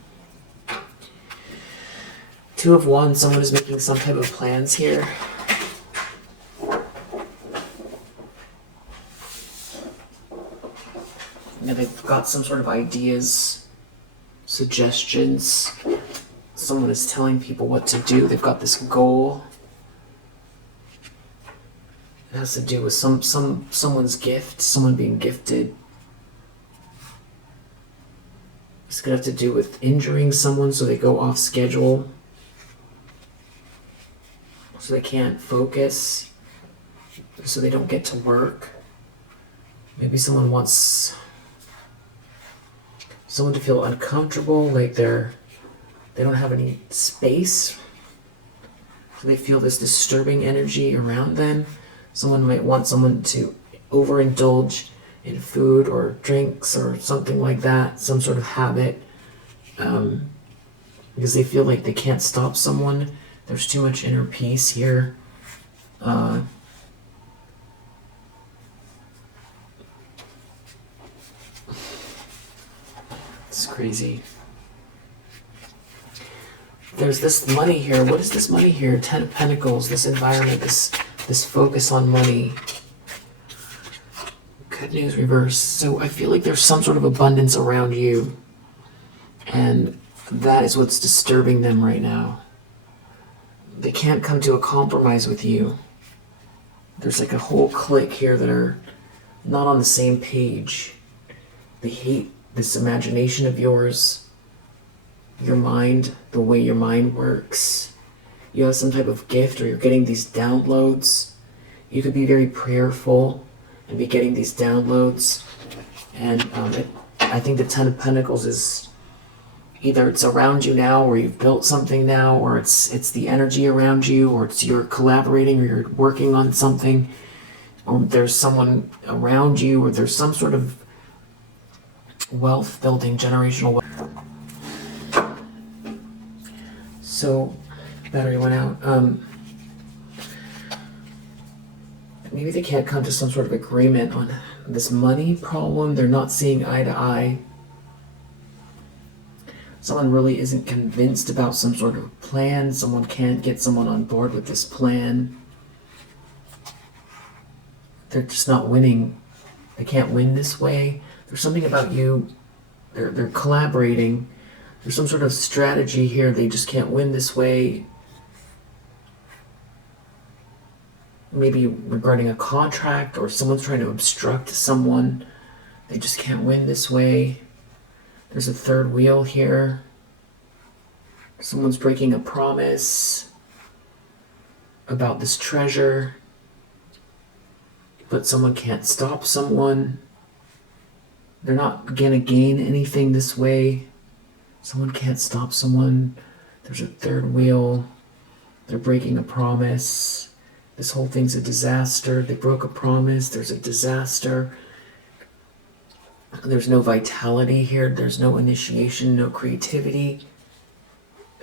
Two of Wands, someone is making some type of plans here. Yeah, they've got some sort of ideas, suggestions. Someone is telling people what to do. They've got this goal. It has to do with someone's gift, someone being gifted. It's gonna have to do with injuring someone so they go off schedule. So they can't focus. So they don't get to work. Maybe someone wants someone to feel uncomfortable, like they don't have any space. So they feel this disturbing energy around them. Someone might want someone to overindulge in food or drinks or something like that, some sort of habit, because they feel like they can't stop someone. There's too much inner peace here. It's crazy. There's this money here. What is this money here? 10 of Pentacles, this environment, this focus on money. Good news reverse. So I feel like there's some sort of abundance around you. And that is what's disturbing them right now. They can't come to a compromise with you. There's like a whole clique here that are not on the same page. They hate this imagination of yours, your mind, the way your mind works. You have some type of gift or you're getting these downloads. You could be very prayerful and be getting these downloads. And I think the 10 of Pentacles is either it's around you now or you've built something now, or it's the energy around you, or it's you're collaborating or you're working on something, or there's someone around you, or there's some sort of wealth building, generational wealth. So battery went out. Maybe they can't come to some sort of agreement on this money problem. They're not seeing eye to eye. Someone really isn't convinced about some sort of plan. Someone can't get someone on board with this plan. They're just not winning. They can't win this way. There's something about you. They're collaborating. There's some sort of strategy here. They just can't win this way. Maybe regarding a contract, or someone's trying to obstruct someone. They just can't win this way. There's a third wheel here. Someone's breaking a promise about this treasure, but someone can't stop someone. They're not gonna gain anything this way. Someone can't stop someone. There's a third wheel. They're breaking a promise. This whole thing's a disaster. They broke a promise. There's a disaster. There's no vitality here. There's no initiation, no creativity.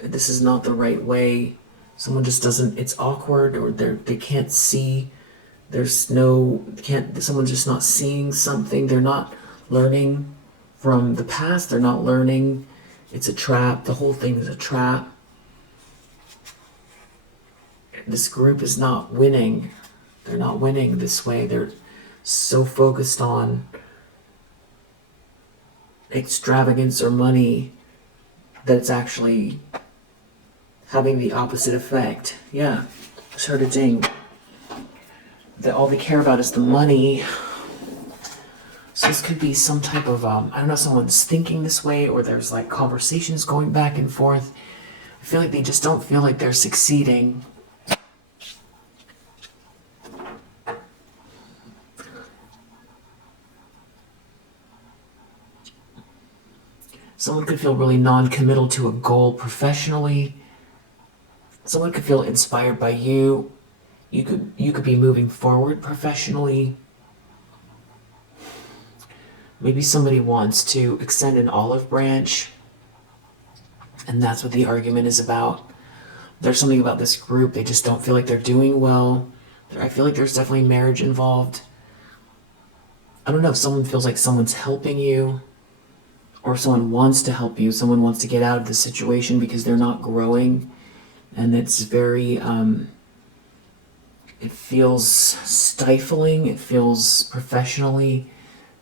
This is not the right way. Someone just doesn't, it's awkward, or they can't see. Someone's just not seeing something. They're not learning from the past. They're not learning. It's a trap. The whole thing is a trap. This group is not winning. They're not winning this way. They're so focused on extravagance or money that it's actually having the opposite effect. Yeah, just heard a ding. That all they care about is the money. So this could be some type of, I don't know, someone's thinking this way, or there's like conversations going back and forth. I feel like they just don't feel like they're succeeding. Someone could feel really non-committal to a goal professionally. Someone could feel inspired by you. You could be moving forward professionally. Maybe somebody wants to extend an olive branch, and that's what the argument is about. There's something about this group, they just don't feel like they're doing well. I feel like there's definitely marriage involved. I don't know if someone feels like someone's helping you, or someone wants to help you, someone wants to get out of the situation because they're not growing, and it's very, it feels stifling, it feels professionally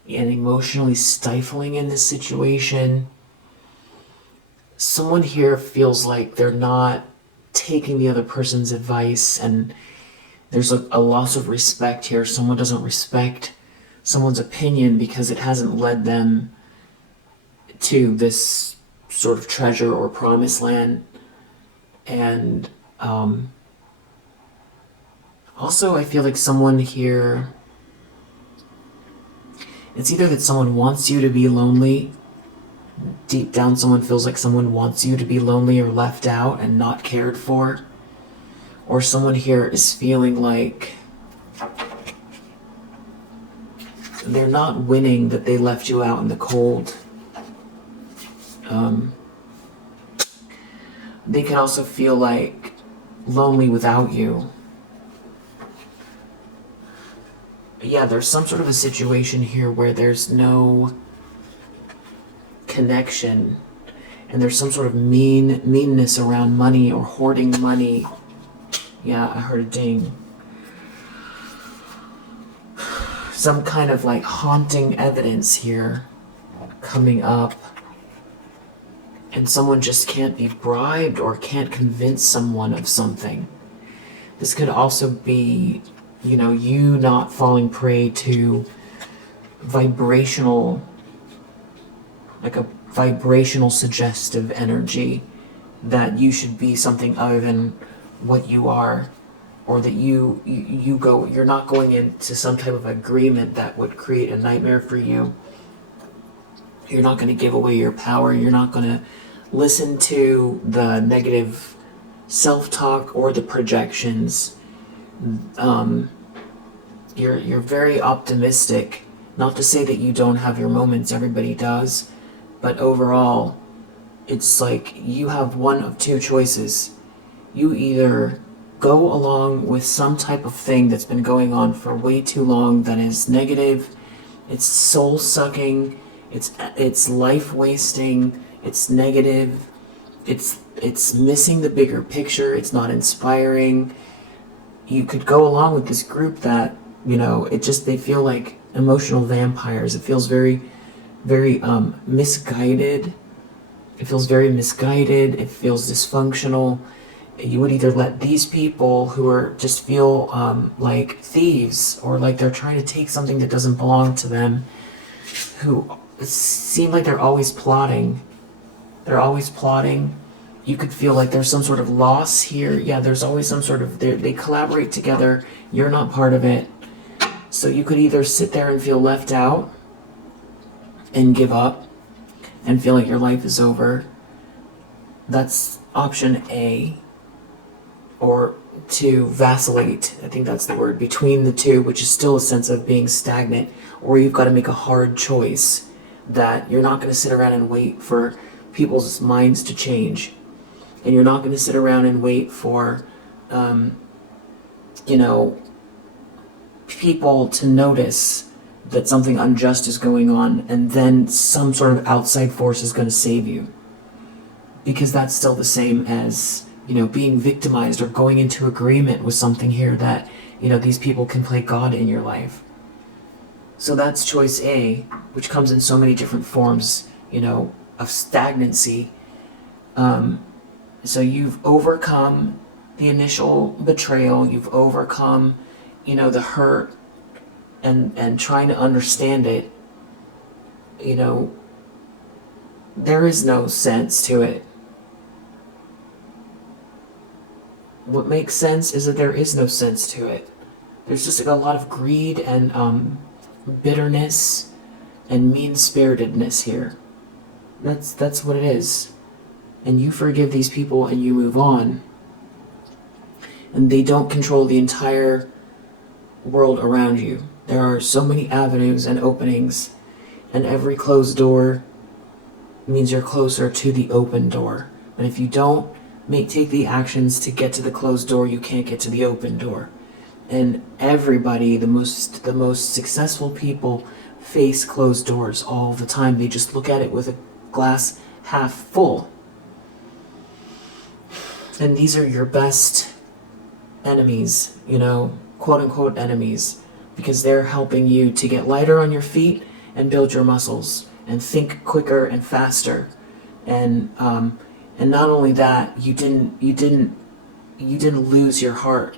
and emotionally stifling in this situation. Someone here feels like they're not taking the other person's advice, and there's a loss of respect here. Someone doesn't respect someone's opinion because it hasn't led them to this sort of treasure or promised land. And also I feel like someone here, it's either that someone wants you to be lonely. Deep down, someone feels like someone wants you to be lonely or left out and not cared for. Or someone here is feeling like they're not winning, that they left you out in the cold. They can also feel like lonely without you. Yeah, there's some sort of a situation here where there's no connection, and there's some sort of meanness around money or hoarding money. Yeah, I heard a ding. Some kind of like haunting evidence here coming up, and someone just can't be bribed or can't convince someone of something. This could also be, you know, you not falling prey to vibrational, like a vibrational suggestive energy that you should be something other than what you are, or that you're not going into some type of agreement that would create a nightmare for you. You're not going to give away your power. You're not going to listen to the negative self-talk or the projections. You're very optimistic. Not to say that you don't have your moments, everybody does, but overall, it's like you have one of two choices. You either go along with some type of thing that's been going on for way too long that is negative, it's soul-sucking, it's life-wasting, it's negative, it's missing the bigger picture, it's not inspiring. You could go along with this group that, you know, they feel like emotional vampires. It feels very, very misguided. It feels very misguided. It feels dysfunctional. You would either let these people who are just feel like thieves, or like they're trying to take something that doesn't belong to them, who seem like they're always plotting. They're always plotting. You could feel like there's some sort of loss here. Yeah, there's always some sort of, they collaborate together. You're not part of it. So you could either sit there and feel left out and give up and feel like your life is over. That's option A. Or to vacillate, I think that's the word, between the two, which is still a sense of being stagnant. Or you've got to make a hard choice that you're not going to sit around and wait for people's minds to change. And you're not going to sit around and wait for, people to notice that something unjust is going on, and then some sort of outside force is going to save you. Because that's still the same as, being victimized or going into agreement with something here that, these people can play God in your life. So that's choice A, which comes in so many different forms, of stagnancy. So you've overcome the initial betrayal, you've overcome, the hurt, and trying to understand it. There is no sense to it. What makes sense is that there is no sense to it. There's just a lot of greed and bitterness and mean-spiritedness here. That's what it is. And you forgive these people and you move on. And they don't control the entire world around you. There are so many avenues and openings, and every closed door means you're closer to the open door. But if you don't take the actions to get to the closed door, you can't get to the open door. And everybody, the most successful people, face closed doors all the time. They just look at it with a glass half full. And these are your best enemies, quote unquote enemies, because they're helping you to get lighter on your feet and build your muscles and think quicker and faster. And not only that, you didn't lose your heart.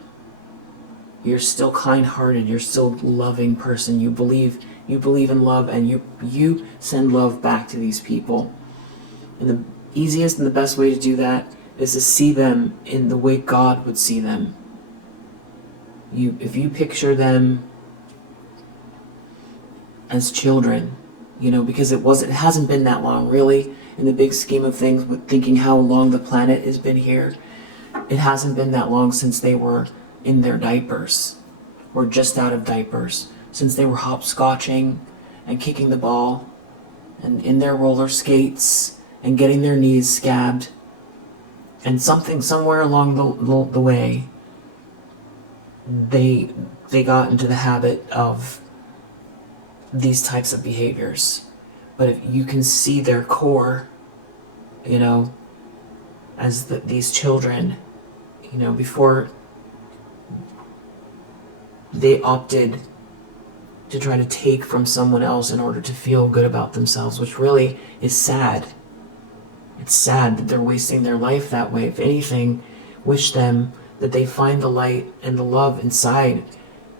You're still kind-hearted. You're still a loving person. You believe in love, and you send love back to these people. And the easiest and the best way to do that is to see them in the way God would see them. If you picture them as children, because it hasn't been that long, really, in the big scheme of things, with thinking how long the planet has been here. It hasn't been that long since they were in their diapers, or just out of diapers, since they were hopscotching and kicking the ball, and in their roller skates, and getting their knees scabbed, and somewhere along the way, they got into the habit of these types of behaviors. But if you can see their core, as these children, before they opted to try to take from someone else in order to feel good about themselves, which really is sad. It's sad that they're wasting their life that way. If anything, wish them that they find the light and the love inside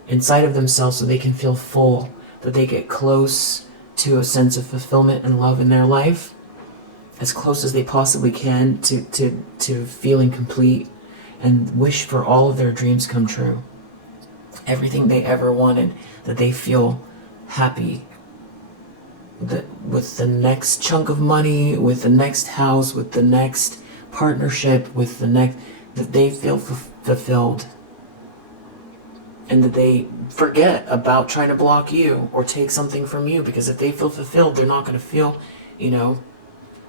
of themselves, so they can feel full, that they get close to a sense of fulfillment and love in their life, as close as they possibly can to feeling complete, and wish for all of their dreams come true. Everything they ever wanted, that they feel happy, that with the next chunk of money, with the next house, with the next partnership, with the next, that they feel fulfilled, and that they forget about trying to block you or take something from you, because if they feel fulfilled, they're not going to feel,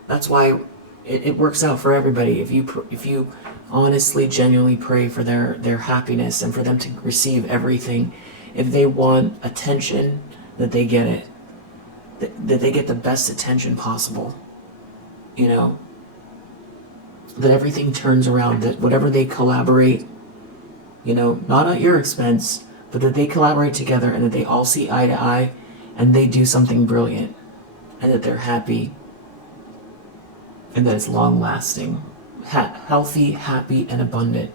that's why it works out for everybody. If you honestly, genuinely pray for their happiness and for them to receive everything, if they want attention, that they get it, that they get the best attention possible, that everything turns around, that whatever they collaborate, not at your expense, but that they collaborate together, and that they all see eye to eye, and they do something brilliant, and that they're happy, and that it's long lasting, healthy, happy, and abundant.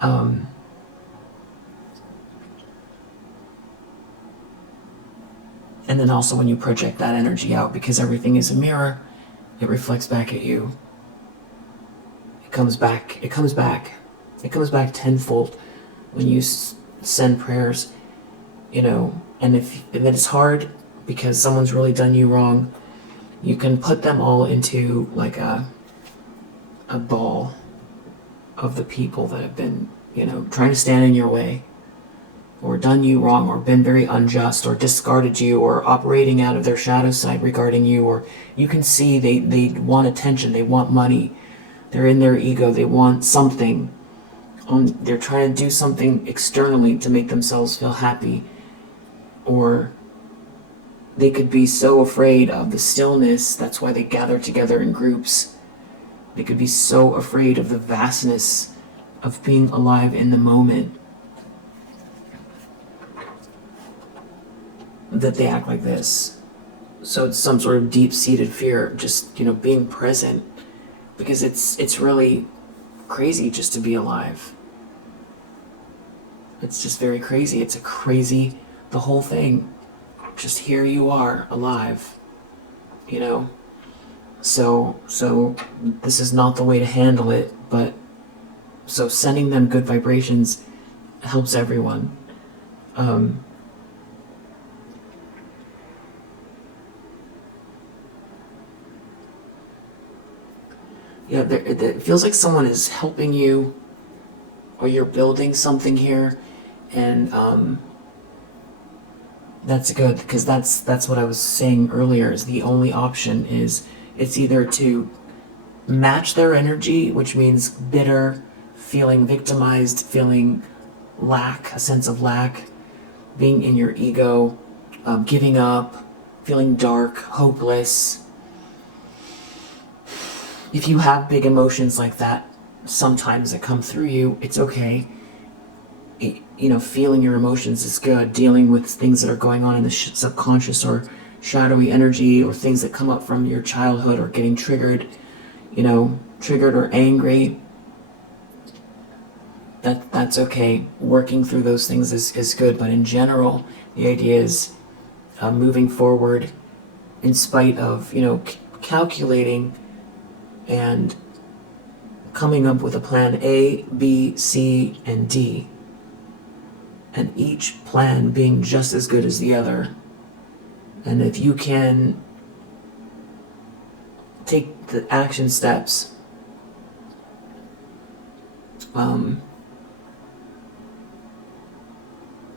And then also when you project that energy out, because everything is a mirror, it reflects back at you. It comes back tenfold when you send prayers, and if it's hard because someone's really done you wrong, you can put them all into like a ball of the people that have been, trying to stand in your way, or done you wrong, or been very unjust, or discarded you, or operating out of their shadow side regarding you. Or you can see they want attention, they want money, they're in their ego, they want something. They're trying to do something externally to make themselves feel happy. Or they could be so afraid of the stillness, that's why they gather together in groups. They could be so afraid of the vastness of being alive in the moment, that they act like this. So it's some sort of deep-seated fear, just, being present, because it's really crazy just to be alive. It's just very crazy. It's the whole thing. Just here you are, alive, So this is not the way to handle it, but so sending them good vibrations helps everyone. Yeah, it feels like someone is helping you, or you're building something here, and that's good, because that's what I was saying earlier. Is the only option is it's either to match their energy, which means bitter, feeling victimized, feeling lack, a sense of lack, being in your ego, giving up, feeling dark, hopeless. If you have big emotions like that, sometimes that come through you, it's okay. Feeling your emotions is good. Dealing with things that are going on in the subconscious or shadowy energy, or things that come up from your childhood, or getting triggered, triggered or angry, that's okay. Working through those things is good. But in general, the idea is moving forward in spite of, calculating and coming up with a plan A, B, C, and D. And each plan being just as good as the other. And if you can take the action steps,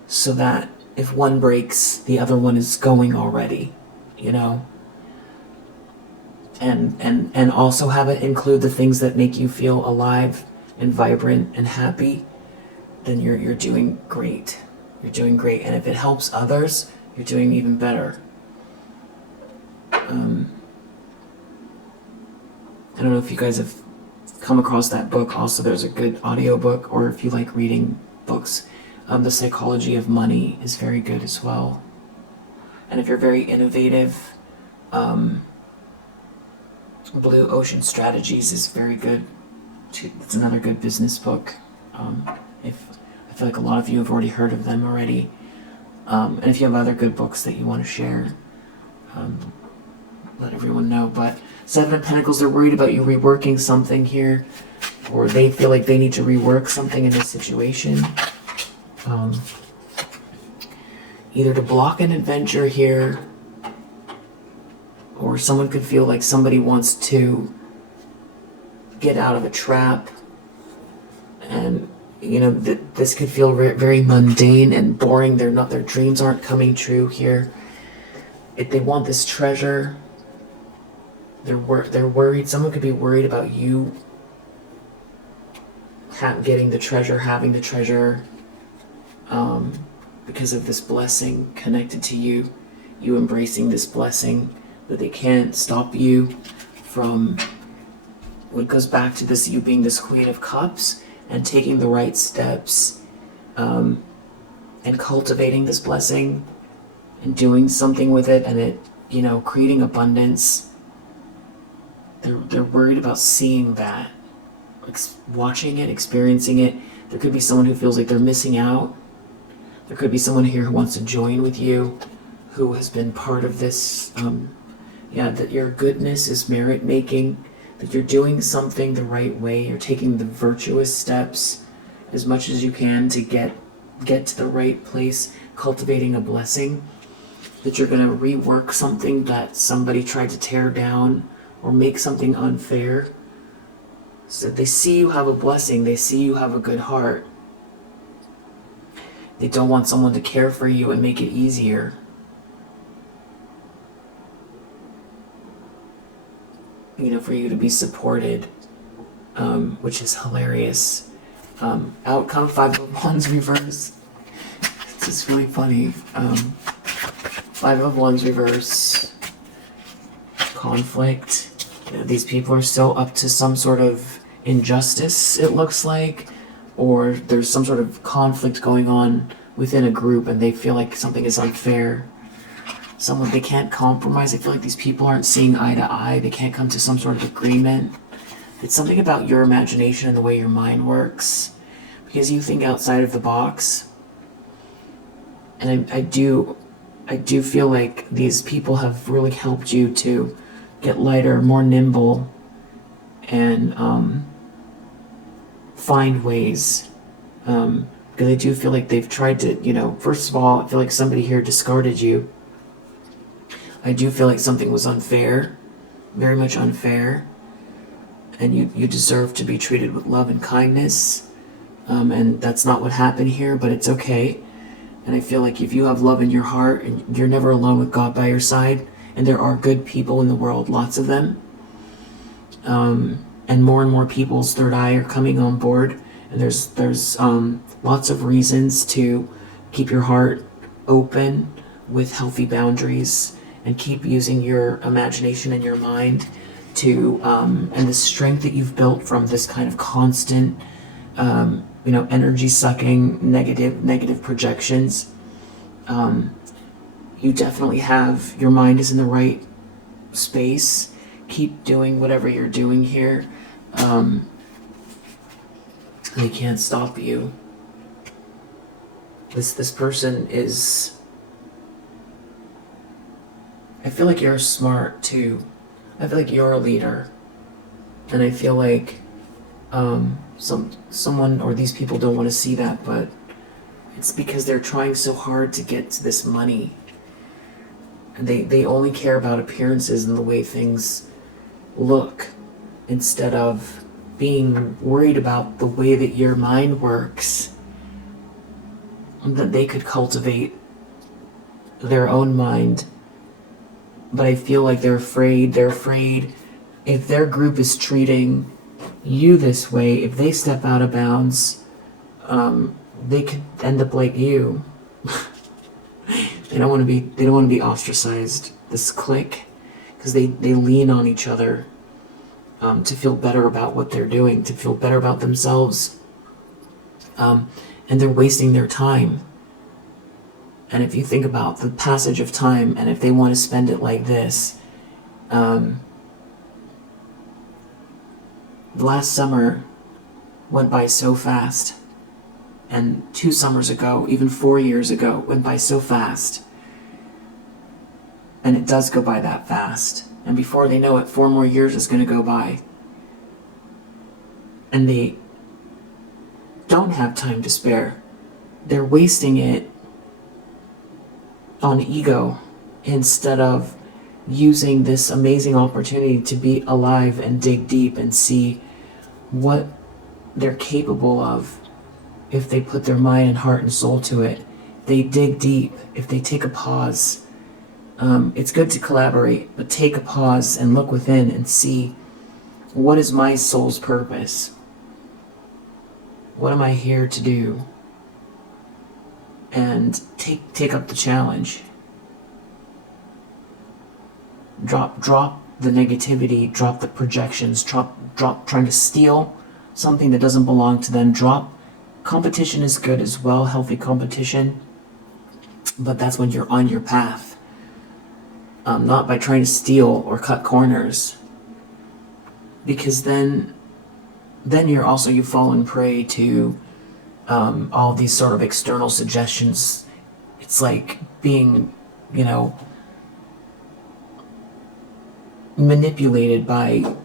so that if one breaks, the other one is going already, and also have it include the things that make you feel alive and vibrant and happy, then you're doing great. You're doing great. And if it helps others, you're doing even better. I don't know if you guys have come across that book. Also, there's a good audiobook, or if you like reading books, The Psychology of Money is very good as well. And if you're very innovative, Blue Ocean Strategies is very good too. It's another good business book. If I feel like a lot of you have already heard of them already. And if you have other good books that you want to share, let everyone know. But Seven of Pentacles, they're worried about you reworking something here, or they feel like they need to rework something in this situation. Either to block an adventure here, or someone could feel like somebody wants to get out of a trap. And this could feel very mundane and boring. Their dreams aren't coming true here. If they want this treasure, they're worried. Someone could be worried about you getting the treasure, having the treasure, because of this blessing connected to you, you embracing this blessing, but they can't stop you from what goes back to this, you being this Queen of Cups and taking the right steps, and cultivating this blessing and doing something with it, and it, creating abundance. They're worried about seeing that, watching it, experiencing it. There could be someone who feels like they're missing out. There could be someone here who wants to join with you, who has been part of this, that your goodness is merit making, that you're doing something the right way, you're taking the virtuous steps as much as you can to get to the right place, cultivating a blessing, that you're going to rework something that somebody tried to tear down or make something unfair. So they see you have a blessing, they see you have a good heart. They don't want someone to care for you and make it easier. For you to be supported, which is hilarious. Outcome, Five of Wands reverse. It's just really funny. Five of Wands reverse. Conflict. These people are still up to some sort of injustice, it looks like, or there's some sort of conflict going on within a group and they feel like something is unfair. They can't compromise. I feel like these people aren't seeing eye to eye. They can't come to some sort of agreement. It's something about your imagination and the way your mind works, because you think outside of the box. And I do feel like these people have really helped you to get lighter, more nimble, and find ways. Because I do feel like they've tried to, first of all, I feel like somebody here discarded you. I do feel like something was unfair, very much unfair. and you deserve to be treated with love and kindness. And that's not what happened here, but it's okay. And I feel like if you have love in your heart and you're never alone with God by your side, and there are good people in the world, lots of them, and more people's third eye are coming on board, and there's lots of reasons to keep your heart open with healthy boundaries and keep using your imagination and your mind to and the strength that you've built from this kind of constant energy sucking negative projections. You definitely have, your mind is in the right space. Keep doing whatever you're doing here. They can't stop you. This person is, I feel like you're smart too. I feel like you're a leader. And I feel like someone or these people don't want to see that, but it's because they're trying so hard to get to this money. And they only care about appearances and the way things look, instead of being worried about the way that your mind works, that they could cultivate their own mind. But I feel like they're afraid if their group is treating you this way, if they step out of bounds, they could end up like you. They don't want to be ostracized, this clique, because they lean on each other to feel better about what they're doing, to feel better about themselves, and they're wasting their time. And if you think about the passage of time, and if they want to spend it like this, last summer went by so fast, and 2 summers ago, even 4 years ago, went by so fast. And it does go by that fast. And before they know it, 4 more years is going to go by. And they don't have time to spare. They're wasting it on ego instead of using this amazing opportunity to be alive and dig deep and see what they're capable of if they put their mind and heart and soul to it. They dig deep. If they take a pause, it's good to collaborate, but take a pause and look within and see, what is my soul's purpose? What am I here to do? And take up the challenge. Drop the negativity, drop the projections, drop trying to steal something that doesn't belong to them. Competition is good as well, healthy competition, but that's when you're on your path. Not by trying to steal or cut corners, because then you've fallen prey to all these sort of external suggestions. It's like being, manipulated by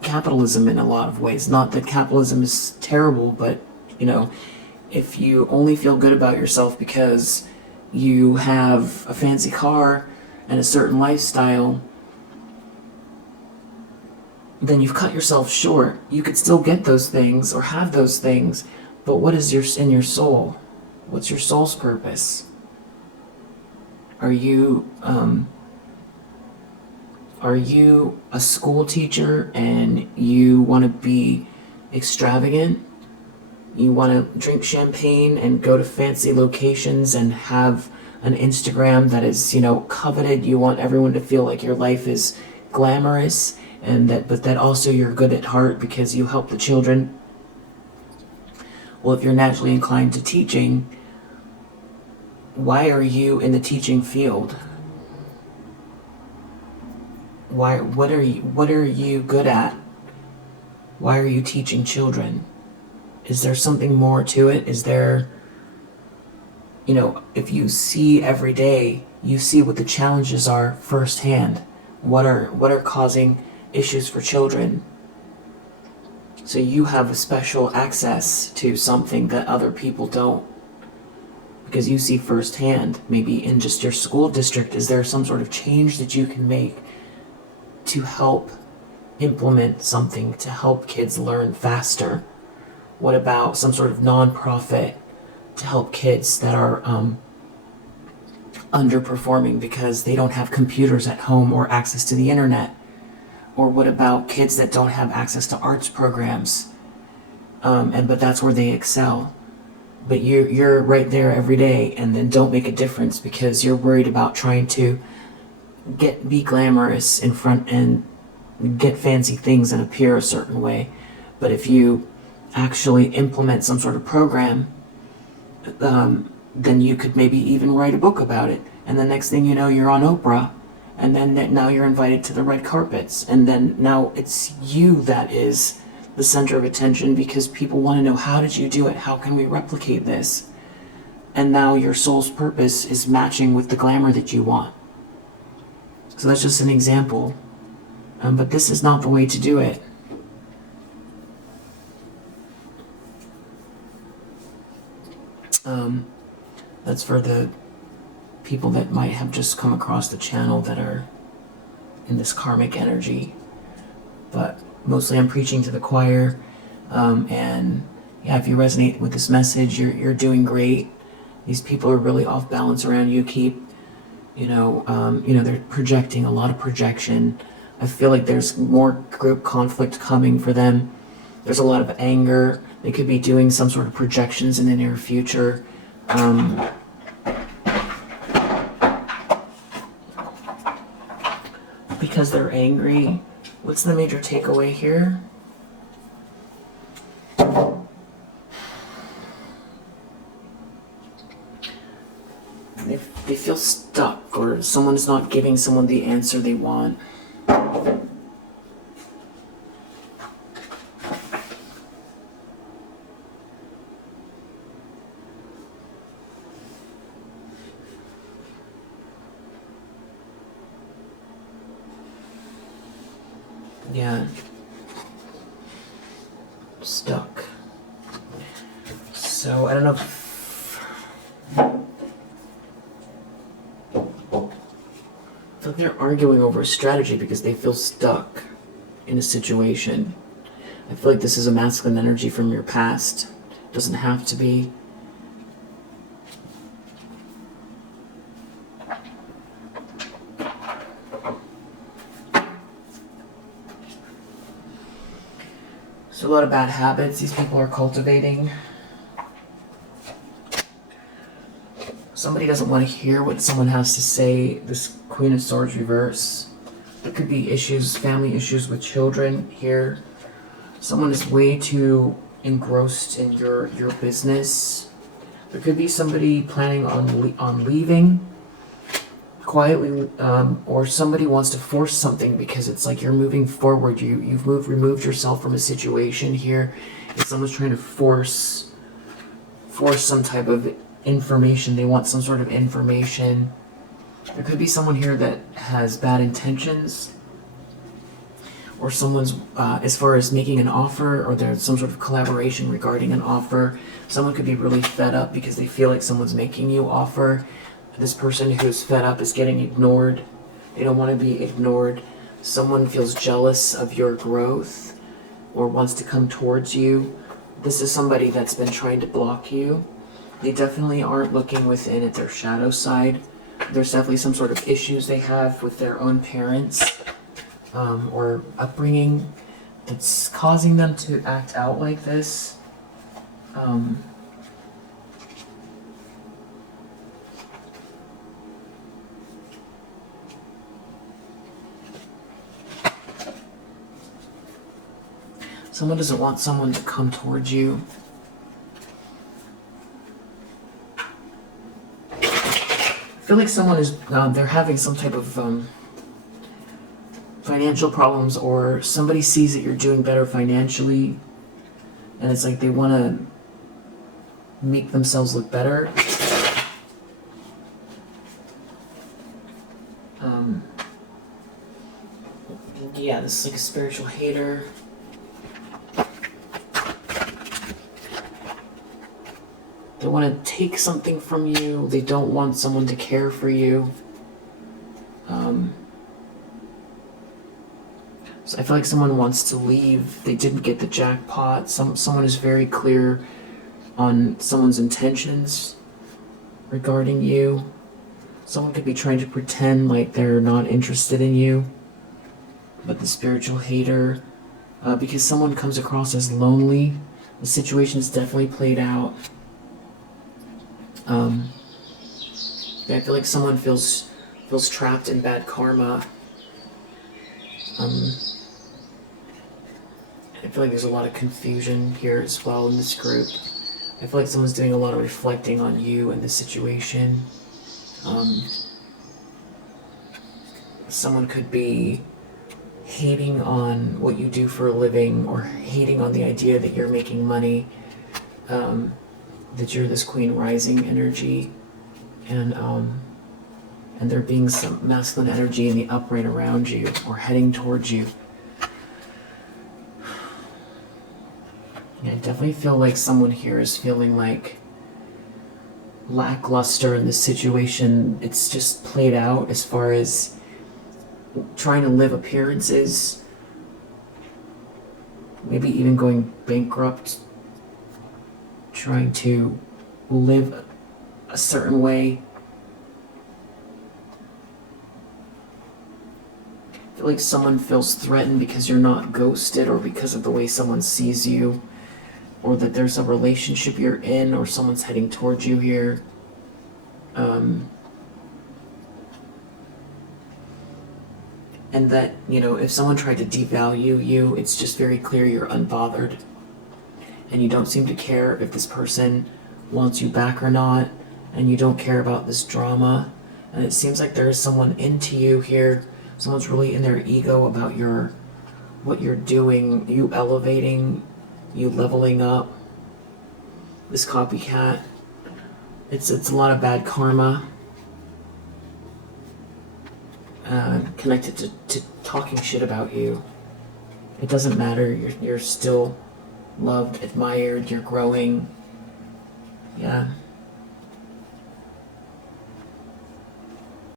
capitalism in a lot of ways. Not that capitalism is terrible, but if you only feel good about yourself because you have a fancy car and a certain lifestyle, then you've cut yourself short. You could still get those things or have those things, but what is in your soul? What's your soul's purpose? Are you a school teacher and you want to be extravagant? You want to drink champagne and go to fancy locations and have an Instagram that is, coveted. You want everyone to feel like your life is glamorous, but that also you're good at heart because you help the children. Well, if you're naturally inclined to teaching, why are you in the teaching field? What are you good at? Why are you teaching children? Is there something more to it? Is there, if you see every day, you see what the challenges are firsthand. What are causing issues for children? So you have a special access to something that other people don't, because you see firsthand. Maybe in just your school district, is there some sort of change that you can make to help implement something to help kids learn faster? What about some sort of nonprofit to help kids that are underperforming because they don't have computers at home or access to the internet? Or what about kids that don't have access to arts programs, but that's where they excel? But you're right there every day, and then don't make a difference because you're worried about trying to be glamorous in front and get fancy things and appear a certain way. But if you actually implement some sort of program, then you could maybe even write a book about it. And the next thing you know, you're on Oprah. And then now you're invited to the red carpets. And then now it's you that is the center of attention because people want to know, how did you do it? How can we replicate this? And now your soul's purpose is matching with the glamour that you want. So that's just an example. But this is not the way to do it. That's for the people that might have just come across the channel that are in this karmic energy. But mostly I'm preaching to the choir. And yeah, if you resonate with this message, you're doing great. These people are really off balance around you. Keep, they're projecting a lot of projection. I feel like there's more group conflict coming for them. There's a lot of anger. They could be doing some sort of projections in the near future. Because they're angry. What's the major takeaway here? They feel stuck, or someone's not giving someone the answer they want. Yeah. Stuck. So, I don't know if... I feel like they're arguing over a strategy because they feel stuck in a situation. I feel like this is a masculine energy from your past. It doesn't have to be. So a lot of bad habits these people are cultivating. Somebody doesn't want to hear what someone has to say. This Queen of Swords reverse. There could be issues, family issues with children here. Someone is way too engrossed in your business. There could be somebody planning on leaving quietly, or somebody wants to force something because it's like you're moving forward. You've removed yourself from a situation here. If someone's trying to force some type of information, they want some sort of information. There could be someone here that has bad intentions, or someone's as far as making an offer, or there's some sort of collaboration regarding an offer. Someone could be really fed up because they feel like someone's making you offer. This person who's fed up is getting ignored. They don't want to be ignored. Someone feels jealous of your growth or wants to come towards you. This is somebody that's been trying to block you. They definitely aren't looking within at their shadow side. There's definitely some sort of issues they have with their own parents or upbringing that's causing them to act out like this. Someone doesn't want someone to come towards you. I feel like someone is, they're having some type of financial problems, or somebody sees that you're doing better financially, and it's like they want to make themselves look better. Yeah, this is like a spiritual hater. They want to take something from you. They don't want someone to care So I feel like someone wants to leave. They didn't get the jackpot. Someone is very clear on someone's intentions regarding you. Someone could be trying to pretend like they're not interested in you, but the spiritual hater, because someone comes across as lonely. The situation's definitely played out. I feel like someone feels trapped in bad karma. I feel like there's a lot of confusion here as well in this group. I feel like someone's doing a lot of reflecting on you and the situation. Someone could be hating on what you do for a living, or hating on the idea that you're making money, that you're this Queen Rising energy, and there being some masculine energy in the upright around you or heading towards you. I definitely feel like someone here is feeling like lackluster in this situation. It's just played out as far as trying to live appearances, maybe even going bankrupt, trying to live a certain way. I feel like someone feels threatened because you're not ghosted, or because of the way someone sees you, or that there's a relationship you're in, or someone's heading towards you here. And that, if someone tried to devalue you, it's just very clear you're unbothered. And you don't seem to care if this person wants you back or not, and you don't care about this drama. And it seems like there is someone into you here. Someone's really in their ego about what you're doing, you elevating, you leveling up. This copycat, it's a lot of bad karma connected to talking shit about you. It doesn't matter. You're still loved, admired. You're growing. Yeah.